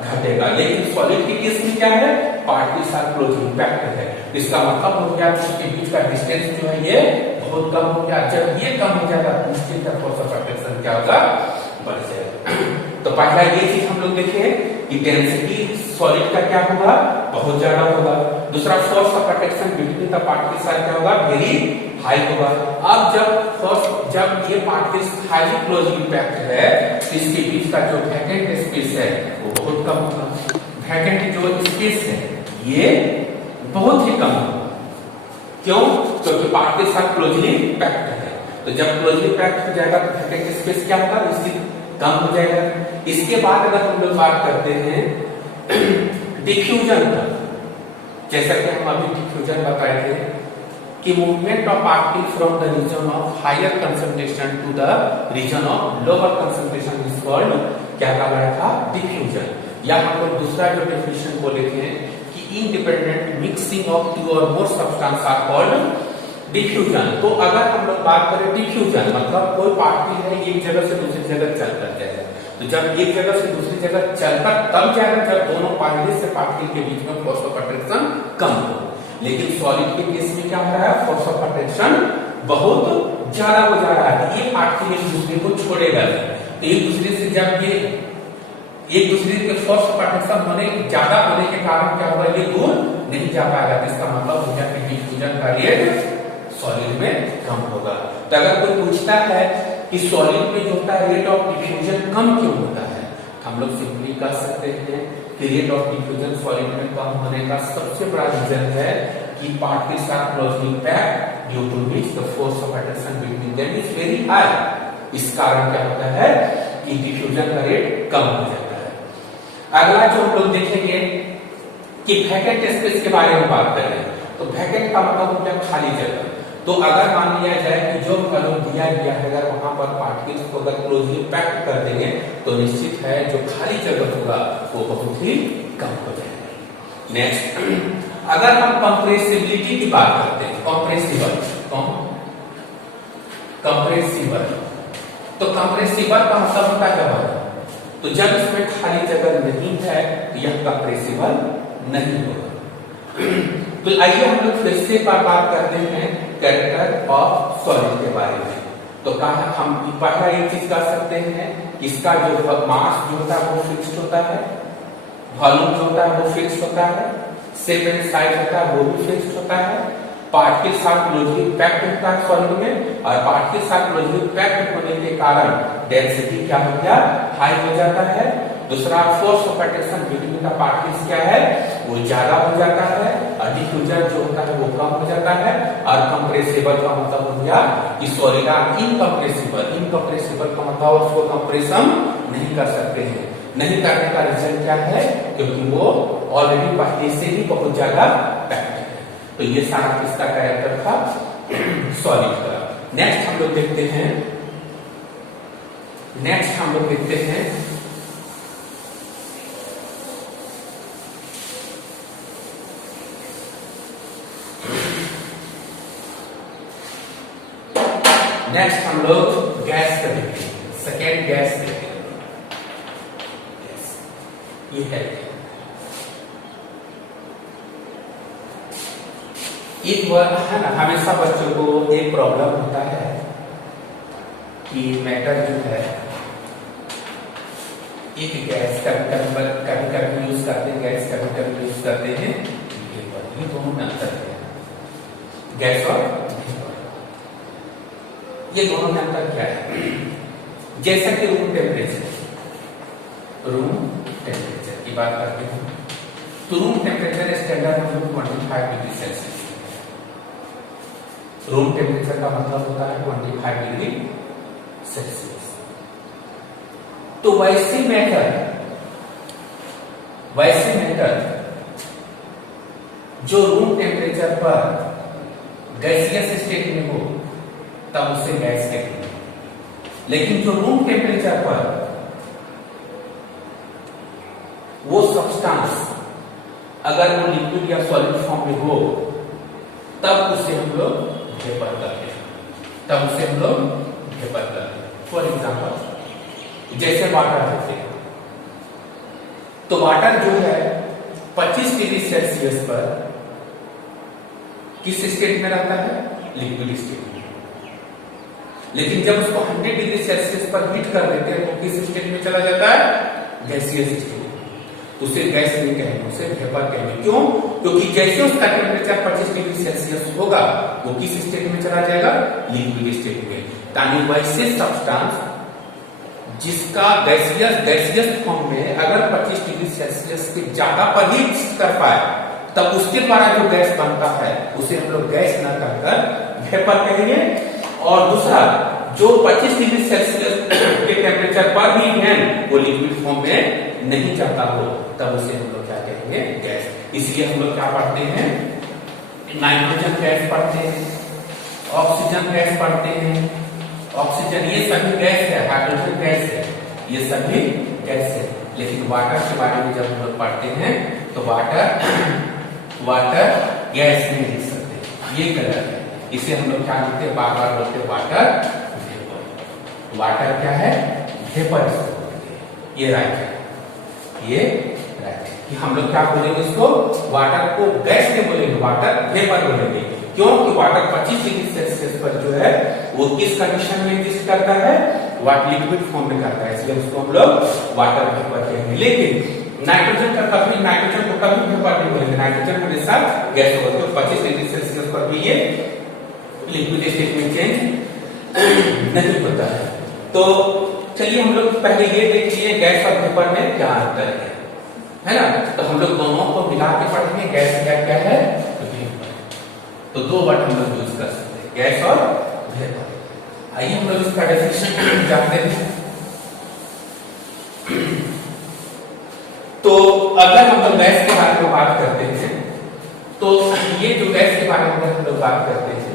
घटेगा। लेकिन सॉलिड के केस में क्या है? पार्टिकल्स आर क्लोजली पैक्ड है। इसका मतलब हो गया कि इसके बीच का डिस्टेंस जो है ये बहुत कम हो गया। जब ये कम हो जाएगा तो डिस्टेंस का फोर्स ऑफ अट्रैक्शन क्या होगा? बढ़ जाएगा। तो पहला ये चीज हम लोग देखें कि डेंसिटी सॉलिड का क्या होगा? बहुत ज्यादा होगा। दूसरा, force of attraction between the particles क्या होगा? वेरी हाई होगा। अब जब ये पार्टिकल्स हाईली क्लोजली पैक्ड है तो इसके बीच का जो वैकेंट स्पेस है वो बहुत कम होगा। वैकेंट जो स्पेस है ये बहुत ही कम होगा। क्यों? क्योंकि पार्टिकल्स क्लोजली पैक्ड है। तो जब क्लोजली पैक्ड हो जाएगा तो वैकेंट स्पेस क्या होगा? इससे कम हो जाएगा। इसके बाद अगर हम लोग बात करते हैं डिफ्यूजन का, जैसा कि हम अभी डिफ्यूजन बताए थे कि movement of particle from the region of higher concentration to the region of lower concentration is called, क्या कहा गया था? डिफ्यूजन। या हम लोग दूसरा जो डेफिनेशन बोले थे कि independent mixing of two or more substance are called diffusion. तो अगर हम लोग बात करें डिफ्यूजन मतलब कोई पार्टिकल है एक जगह से दूसरी जगह चलकर जाएगा। तो जब एक जगह से दूसरी जगह चलकर तब जाएगा जब दोनों पहले से पार्टिकल के बीच में फोर्स ऑफ अट्रैक्शन कम हो। लेकिन सॉलिड के केस में क्या हो रहा है? फोर्स ऑफ अट्रैक्शन बहुत ज्यादा हो जा रहा है। ये पार्टिकल एक दूसरे को छोड़ेगा तो एक दूसरे से जब ये एक दूसरे के फोर्स ऑफ अट्रैक्शन ज्यादा होने के कारण क्या होगा? ये दूर नहीं जा पाएगा। इसका मतलब हो गया कि डिफ्यूजन का रेट सॉलिड में कम होगा। तो अगर कोई पूछता है कि सॉलिड में जो होता है रेट ऑफ डिफ्यूजन कम क्यों होता है, हम लोग सिंपली कह सकते हैं कि रेट ऑफ डिफ्यूजन सॉलिड में कम होने का सबसे बड़ा रीजन है कि particles are closely packed due to which the force of attraction between them is very high. इस कारण क्या होता है कि डिफ्यूजन का रेट कम हो जाता है। अगला जो हम लोग देखेंगे कि वैकेंट स्पेस के बारे में बात करें तो वैकेंट का मतलब हो गया खाली जगह। तो अगर मान लिया जाए कि जो वॉल्यूम दिया गया है अगर वहां पर पार्टिकल्स को अगर क्लोजली पैक्ड कर देंगे तो निश्चित है जो खाली जगह होगा वो बहुत ही कम हो जाएगा। नेक्स्ट, अगर हम कंप्रेसिबिलिटी की बात करते हैं, कंप्रेसिबल तो कंप्रेसिबल का मतलब होता है क्या? तो जब इसमें खाली जगह नहीं है तो यह कंप्रेसिबल नहीं होगा। तो आइए हम लोग फिर से बात करते हैं कैरेक्टर ऑफ सॉलिड के बारे में। तो हम पहला एक चीज कर सकते हैं, इसका जो मास जो होता है वो फिक्स्ड होता है, वॉल्यूम जो होता है वो फिक्स्ड होता है, शेप एंड साइज होता है वो भी फिक्स्ड होता है, पार्टिकल्स आर क्लोजली पैक्ड होता है सॉलिड में और पार्टिकल्स आर क्लोजली पैक्ड होने के कारण डेंसिटी क्या हो गया? हाई हो जाता है। दूसरा, force of attraction between the particles क्या है? वो ज्यादा हो जाता है और डिफ्यूजन जो होता है वो कम हो जाता है। और कंप्रेसिबल का मतलब हो गया कि सॉलिड आर इनकंप्रेसिबल का मतलब उसको कंप्रेशन नहीं कर सकते हैं। नहीं करने का रीजन क्या है? क्योंकि वो ऑलरेडी पहले से ही बहुत ज्यादा पैक्ड है। तो ये सारा किसका कैरेक्टर था? सॉलिड का। नेक्स्ट हम लोग देखते हैं नेक्स्ट हम लोग गैस का देखते हैं। सेकेंड गैस देखते हैं। ये है एक बार है ना, हमेशा बच्चों को एक प्रॉब्लम होता है कि मैटर जो है एक गैस कभी यूज करते हैं, गैस कभी यूज करते हैं। ये दोनों में अंतर है, गैस और वेपर। ये दोनों में अंतर क्या है? जैसा कि रूम टेम्परेचर की बात करते हैं तो room temperature standard 25 degree Celsius. Room temperature का मतलब होता है 25 डिग्री सेल्सियस। तो वैसे मैटर जो रूम टेम्परेचर पर गैसियस स्टेट में हो तब उसे गैस कहते हैं, लेकिन जो रूम टेम्परेचर पर वो सब्सटेंस अगर वो लिक्विड या सॉलिड फॉर्म में हो तब उसे हम लोग वेपर कहते हैं। फॉर एग्जाम्पल जैसे वाटर होते हैं, तो वाटर जो है 25 डिग्री सेल्सियस पर किस स्टेट में रहता है? लिक्विड स्टेट में। लेकिन जब उसको 100 डिग्री सेल्सियस पर हीट कर देते हैं तो किस स्टेट में चला जाता है? Gaseous state. उसे गैस नहीं कहेंगे, उसे वेपर कहेंगे। क्यों? क्योंकि जैसे उसका टेम्परेचर 25 डिग्री सेल्सियस होगा वो किस स्टेट में चला जाएगा? लिक्विड स्टेट में। ताकि वैसे सब्सटेंस जिसका गैसियस फॉर्म में अगर 25 डिग्री सेल्सियस से ज्यादा पर हीट कर पाए तब उसके द्वारा जो गैस बनता है उसे हम लोग गैस न कहकर वेपर कहेंगे। और दूसरा जो 25 डिग्री सेल्सियस के टेम्परेचर पर ही है वो लिक्विड फॉर्म में नहीं जाता हो तब उसे हम लोग क्या कहेंगे? गैस। इसलिए हम लोग क्या पढ़ते हैं? नाइट्रोजन गैस पढ़ते हैं, ऑक्सीजन गैस पढ़ते हैं। ऑक्सीजन ये सभी गैस है, हाइड्रोजन गैस है, ये सभी गैस है। लेकिन वाटर के बारे में जब हम लोग पढ़ते हैं तो वाटर गैस नहीं लिख सकते, ये गलत है। इसे हम लोग क्या लिखते हैं? बार बार बोलते हैं वाटर वेपर। वाटर क्या है? वेपर इसको बोलते हैं। ये राइट है, ये राइट है कि हम लोग क्या बोलेंगे इसको? वाटर को गैस नहीं बोलेंगे, वाटर वेपर बोलेंगे। क्यों? कि वाटर 25 डिग्री सेल्सियस पर जो है वो किस कंडीशन में एग्जिस्ट करता है? लिक्विड फॉर्म में करता है, इसलिए उसको हम लोग वाटर वेपर कहेंगे। लेकिन नाइट्रोजन को कभी वेपर नहीं बोलेंगे, नाइट्रोजन हमेशा गैस होगा। तो 25 डिग्री सेल्सियस पर भी ये लिक्विड स्टेट में चेंज नहीं होता है। तो चलिए हम लोग पहले ये देख लिए गैस और वेपर में क्या अंतर है ना? तो हम लोग दोनों को मिला के पढ़ेंगे। गैस क्या है? वेपर। तो दो वर्ड हम लोग यूज कर सकते हैं, गैस और वेपर। आइए हम लोग इसका डेफिनेशन जानते हैं। तो अगर हम लोग गैस के बारे में बात करते हैं तो ये जो गैस के बारे में हम लोग बात करते हैं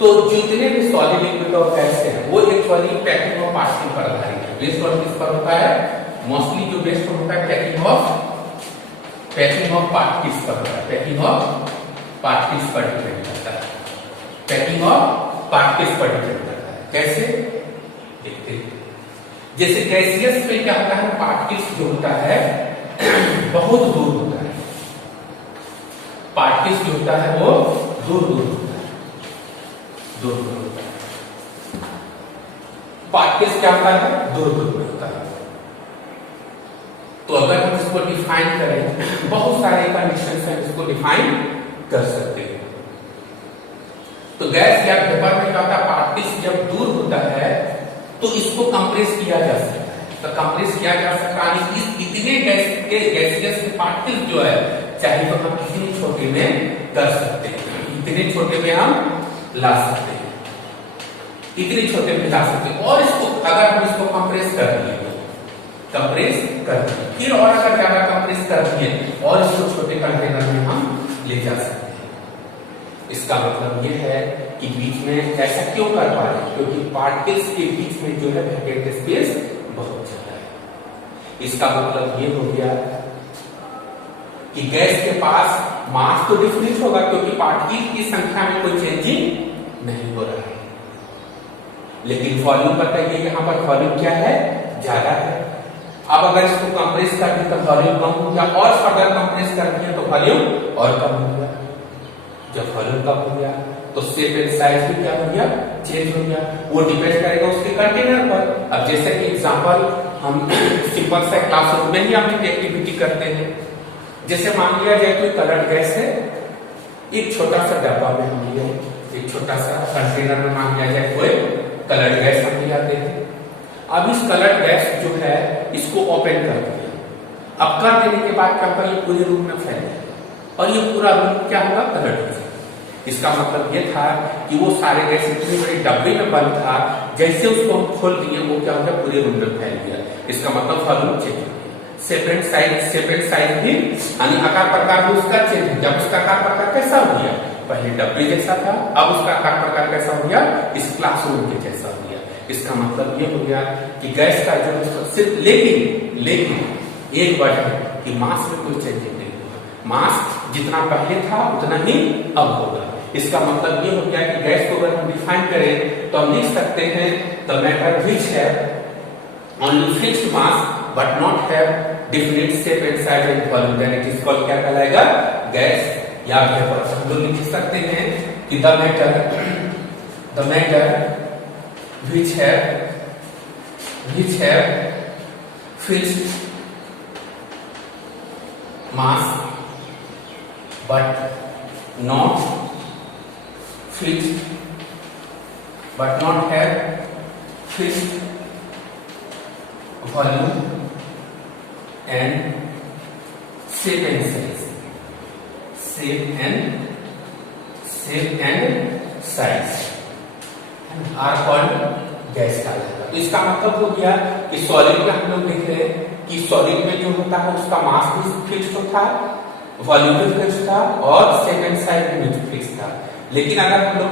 तो जितने भी सॉलिड लिक्विड और गैस है वो एक्चुअली पैकिंग ऑफ पार्टिकल पर आधारित है। बेस्ड ऑन किस पर होता है? मोस्टली जो बेस्ड होता है पैकिंग ऑफ पार्टिकल्स पर होता है। पैकिंग ऑफ पार्टिकल्स पर डिपेंड करता है। पैकिंग ऑफ पार्टिकल्स पर डिपेंड करता है। कैसे? देखते हैं। जैसे गैसियस में क्या होता है? पार्टिकल्स जो होता है बहुत दूर होता है। पार्टिकल्स जो होता है वो दूर होता है। पार्टिकल्स क्या होता है? दूर में होता है। तो अगर हम इसको डिफाइन करें, बहुत सारे कंडीशन से इसको डिफाइन कर सकते हैं। तो गैस या वेपर में क्या होता है? पार्टिकल्स जब दूर होता है तो इसको कंप्रेस किया जा सकता है। तो कंप्रेस किया जा सकता है इतने गैसियस के पार्टिकल्स जो है चाहे तो हम इतने छोटे में कर सकते हैं, इतने छोटे में हम ला सकते हैं, इतने छोटे में ला सकते हैं। और इसको अगर हम इसको कंप्रेस कर दिए फिर और अगर ज्यादा कंप्रेस कर दिए और इसको छोटे कंटेनर में हम ले जा सकते हैं। इसका मतलब ये है कि बीच में ऐसा क्यों कर पा रहे हैं, क्योंकि पार्टिकल्स के बीच में जो है वैकेंट स्पेस बहुत ज्यादा है। इसका मतलब ये हो गया कि गैस के पास मास तो डिफरेंट होगा, क्योंकि पार्टिकल की संख्या में कोई चेंजिंग नहीं हो रहा है, लेकिन वॉल्यूम बताइए यहाँ पर वॉल्यूम क्या है, ज्यादा है। अब अगर इसको कंप्रेस कर दिया तो वॉल्यूम कम हो गया, और फर्दर कंप्रेस कर दिया तो वॉल्यूम और कम हो गया। जब वॉल्यूम कम हो गया तो शेप एंड साइज भी क्या हो गया, चेंज हो गया। वो डिपेंड करेगा उसके कंटेनर पर। अब जैसे कि एग्जांपल हम सिंपल सा क्लासरूम में ही हम एक एक्टिविटी करते हैं। जैसे मान लिया जाए कोई कलर्ड गैस है, एक छोटा सा डब्बा में हम लिए, एक छोटा सा कंटेनर में मान लिया जाए कोई कलर्ड गैस हम ले आते हैं। अब इस कलर्ड गैस जो है इसको ओपन कर दिया। अब कर देने के बाद क्या होगा, ये पूरे रूम में फैल जाएगा और ये पूरा रूम क्या होगा, कलर्ड हो जाएगा। इसका मतलब ये था कि वो सारे गैस इतनी बड़ी डब्बे में बंद था, जैसे उसको हम खोल दिए वो क्या हो गया, पूरे रूम में फैल गया। इसका मतलब वॉल्यूम चेंज हो गया। शेप एंड साइज भी यानी आकार प्रकार भी उसका चेंज हो गया। उसका आकार प्रकार कैसा हो गया, पहले डब्बे जैसा था, अब उसका आकार प्रकार कैसा हो गया, इस क्लासरूम के जैसा हो गया। इसका मतलब ये हो गया कि गैस का जो सिर्फ लेकिन एक वर्ड है कि मास में कोई चेंजिंग नहीं होगा। मास जितना पहले था उतना ही अब होगा। इसका मतलब ये हो गया कि गैस को अगर हम डिफाइन करें तो हम लिख सकते हैं the matter which have only fixed mass but not have definite shape and size and volume, then it is called क्या कहलाएगा, गैस या वेपर। हम लोग लिख सकते हैं कि the matter which have fixed mass but not have fixed volume and shape and size, are called gas कहलाएगा। तो इसका मतलब हो गया कि सॉलिड में हम लोग देख रहे हैं कि सॉलिड में जो होता है उसका मास भी फिक्स्ड होता है, वॉल्यूम भी फिक्स्ड था और शेप एंड साइज भी फिक्स्ड था। लेकिन अगर हम लोग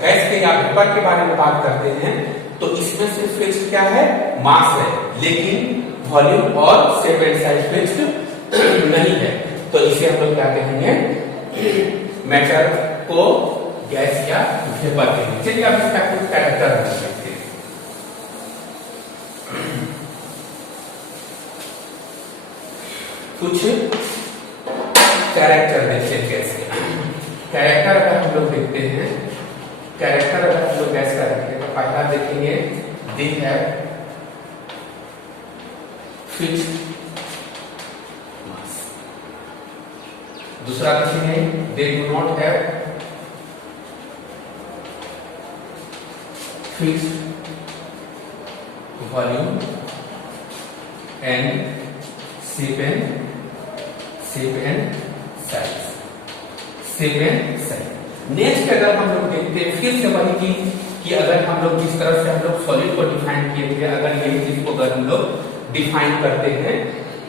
गैस के या वेपर के बारे में बात करते हैं तो इसमें सिर्फ फिक्स्ड क्या है, मास है, लेकिन वॉल्यूम और शेप एंड साइज फिक्स्ड नहीं है। तो इसे हम लोग क्या कहेंगे, मैटर को गैस या वेपर कहेंगे। चलिए अब इसका कुछ कैरेक्टर देखते हैं। कुछ कैरेक्टर देखते हैं कैसे। कैरेक्टर अगर हम लोग देखते हैं, कैरेक्टर अगर हम लोग गैस का रखें तो पहला देखेंगे दे हैव फिक्स्ड मास। दूसरा देखेंगे they do not have fixed volume and shape and size। Next अगर हम लोग देखते हैं फिर से वही कि अगर हम लोग जिस तरह से हम लोग सॉलिड को डिफाइन किए थे, अगर यही चीज को अगर हम लोग डिफाइन करते हैं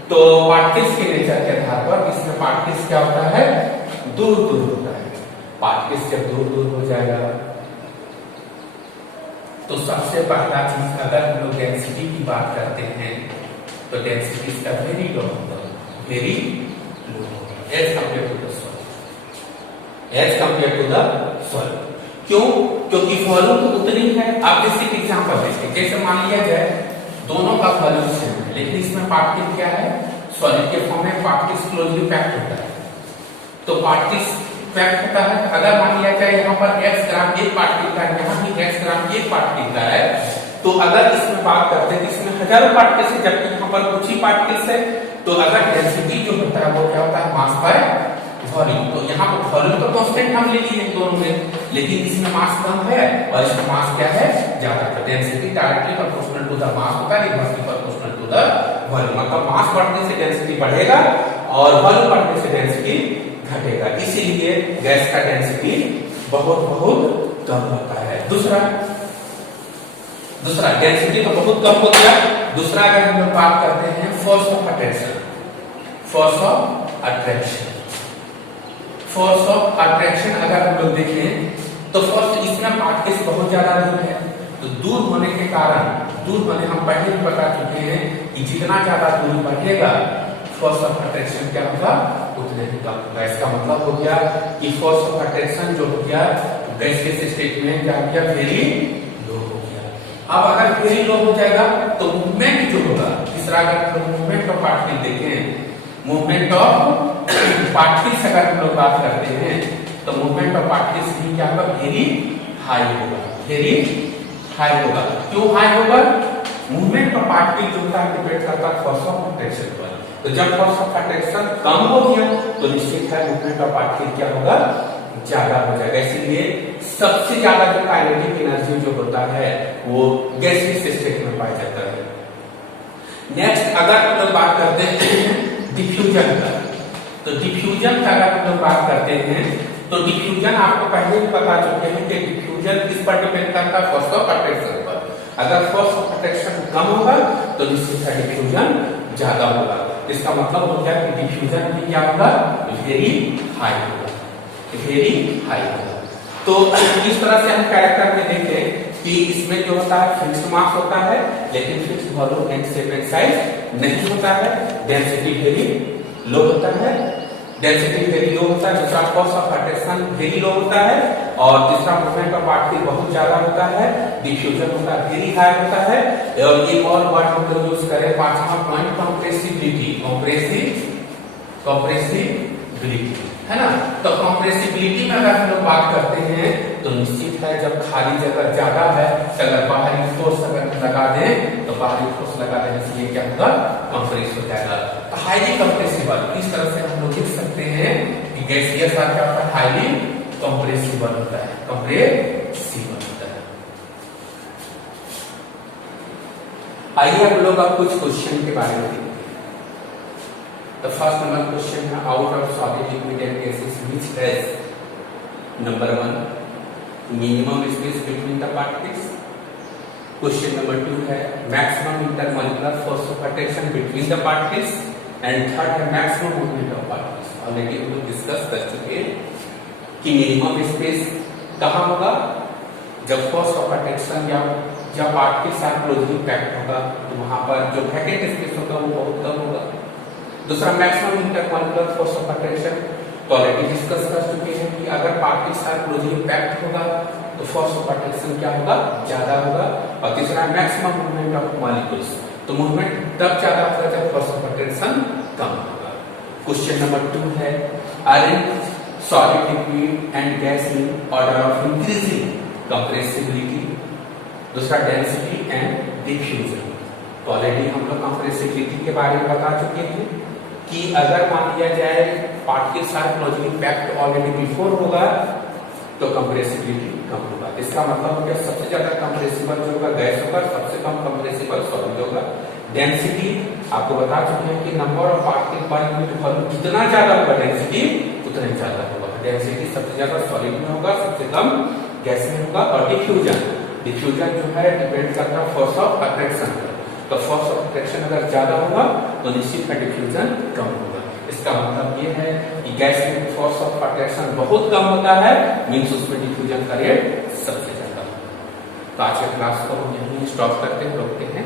तो पार्टिकल्स के नेचर के आधार पर इसमें पार्टिकल्स क्या होता है, दूर होता है। पार्टिकल्स जब दूर हो जाएगा तो सबसे पहला चीज अगर हम लोग डेंसिटी की बात करते हैं तो डेंसिटी इसका वेरी लो होगा as compared to the solid. क्यों, क्योंकि वॉल्यूम तो उतनी है। आप बेसिक एग्जांपल देखिए, जैसे मान लिया जाए दोनों का वॉल्यूम सेम है, लेकिन इसमें पार्टिकल क्या है, सॉलिड के फॉर्म में पार्टिकल्स क्लोजली पैक्ड होता है। तो पार्टिकल्स पैक्ड होता है। अगर मान लिया जाए यहाँ पर x ग्राम एक पार्टिकल का है, यहाँ भी x ग्राम एक पार्टिकल का है, तो अगर इसमें बात करते हैं इसमें हजारों पार्टिकल्स है, जबकि यहाँ पर कुछ ही पार्टिकल्स है। तो अगर डेंसिटी जो होता है वो क्या होता है, मास बाय वॉल्यूम। तो यहाँ पर वॉल्यूम तो कांस्टेंट हम ले लिए दोनों में, लेकिन इसमें मास कम है और इसमें मास क्या है, ज्यादा। तो density directly proportional to the mass होता है, inversely proportional to the volume. मतलब मास बढ़ने से डेंसिटी बढ़ेगा और वॉल्यूम बढ़ने से डेंसिटी घटेगा। इसीलिए गैस का डेंसिटी बहुत कम होता है। दूसरा डेंसिटी तो बहुत कम हो गया। दूसरा अगर हम लोग बात करते हैं force of attraction, force of attraction अगर हम लोग देखें तो फोर्स इसमें पार्टिकल्स बहुत ज्यादा दूर है, तो दूर होने के कारण, दूर होने हम पहले ही बता चुके हैं कि जितना ज्यादा दूर बढ़ेगा फोर्स ऑफ अट्रैक्शन क्या होगा उतने ही कम होगा। इसका मतलब हो गया कि फोर्स ऑफ अट्रैक्शन जो हो गया गैसियस स्टेट में क्या हो गया, वेरी लो हो गया। अब अगर वेरी लो हो जाएगा तो मूवमेंट जो होगा, तीसरा अगर मूवमेंट ऑफ पार्टिकल देखें, मूवमेंट ऑफ पार्टिकल्स अगर हम लोग बात करते हैं तो मूवमेंट ऑफ पार्टिकल्स भी क्या होगा, वेरी हाई होगा, वेरी हाई होगा। क्यों हाई होगा? मूवमेंट ऑफ पार्टिकल जो होता है डिपेंड करता है फोर्स ऑफ अट्रैक्शन पर। तो जब फोर्स ऑफ अट्रैक्शन कम हो गया तो निश्चित है मूवमेंट ऑफ पार्टिकल क्या होगा, ज्यादा हो जाएगा। इसीलिए सबसे ज्यादा जो काइनेटिक एनर्जी जो होता है वो गैसियस स्टेट में पाया जाता है। नेक्स्ट अगर हम लोग बात करते हैं डिफ्यूजन का, तो डिफ्यूजन का अगर हम लोग बात करते हैं तो डिफ्यूजन आपको पहले भी बता चुके हैं कि डिफ्यूजन किस पर डिपेंड करता है, फोर्स ऑफ अट्रैक्शन पर। अगर फोर्स ऑफ अट्रैक्शन कम होगा तो निश्चित है डिफ्यूजन ज्यादा होगा। इसका मतलब हो गया कि डिफ्यूजन भी क्या होगा, वेरी हाई होगा, वेरी हाई होगा। तो इस तरह से हम कैरेक्टर में देखें कि इसमें जो होता है फिक्स्ड मास होता है लेकिन fixed volume and shape and size नहीं होता है, डेंसिटी वेरी लो होता है, डेंसिटी वेरी लो होता है, दूसरा force of attraction very low होता है और तीसरा मूवमेंट ऑफ पार्टिकल बहुत ज्यादा होता है, डिफ्यूजन होता है वेरी हाई होता है। और एक और वर्ड हम लोग यूज करें पांचवा पॉइंट, कंप्रेसिबिलिटी, कंप्रेसिबिलिटी है ना। तो कंप्रेसिबिलिटी में अगर हम लोग बात करते हैं तो निश्चित है जब खाली जगह ज्यादा है तो अगर बाहरी फोर्स अगर लगा दें तो बाहरी फोर्स लगा देने से ये क्या होगा, कंप्रेस हो जाएगा। तो हाईली कंप्रेसिबल, इस तरह से हम लोग लिख सकते हैं कि गैसियस क्या होता है, हाईली कंप्रेसिबल होता है, कंप्रेसिबल होता है। आइए हम लोग अब कुछ क्वेश्चन के बारे में देखते हैं। The first number question है out of solid liquid and gases which has number 1 minimum space between the particles. Question number 2 है maximum intermolecular force of attraction between the particles and third है maximum movement of particles. Already हम लोग discuss कर चुके हैं कि minimum space कहाँ होगा, जब फोर्स ऑफ अट्रैक्शन या जब पार्टिकल साथ क्लोजली पैक्ड होगा तो वहां पर जो वैकेंट स्पेस होगा वो बहुत कम होगा। दूसरा maximum intermolecular force of attraction, तो ऑलरेडी डिस्कस कर चुके हैं कि अगर पार्टिकल साथ क्लोजली पैक्ड होगा तो फोर्स ऑफ अट्रैक्शन क्या होगा, ज्यादा होगा। और तीसरा मैक्सिमम मूवमेंट ऑफ मॉलिक्यूल्स, तो मूवमेंट तब ज्यादा होगा जब फोर्स ऑफ अट्रैक्शन कम होगा। क्वेश्चन नंबर 2 है arrange solid liquid and gas in order of increasing compressibility, दूसरा डेंसिटी एंड डिफ्यूजन। तो ऑलरेडी हम लोग कंप्रेसिबिलिटी के बारे में बता चुके हैं कि अगर मान लिया जाए पार्टिकल साथ क्लोजली पैक्ड ऑलरेडी बिफोर होगा तो कंप्रेसिबिलिटी कम होगा। इसका मतलब हो गया सबसे ज्यादा कंप्रेसिबल जो होगा गैस होगा, सबसे कम कंप्रेसिबल सॉलिड होगा। डेंसिटी आपको बता चुके हैं कि number of particle per unit volume जितना ज्यादा होगा डेंसिटी उतना ही ज्यादा होगा। डेंसिटी सबसे ज्यादा सॉलिड में होगा, सबसे कम गैस में होगा। और डिफ्यूजन, डिफ्यूजन जो है डिपेंड करता है फोर्स ऑफ अट्रैक्शन पर। तो फोर्स ऑफ अट्रैक्शन अगर ज्यादा होगा तो निश्चित है डिफ्यूजन कम होगा। इसका मतलब ये है कि गैस में फोर्स ऑफ अट्रैक्शन बहुत कम होता है, मींस उसमें डिफ्यूजन का रेट सबसे ज्यादा होगा। तो आज के क्लास को हम यहीं स्टॉप करते हैं, रोकते हैं।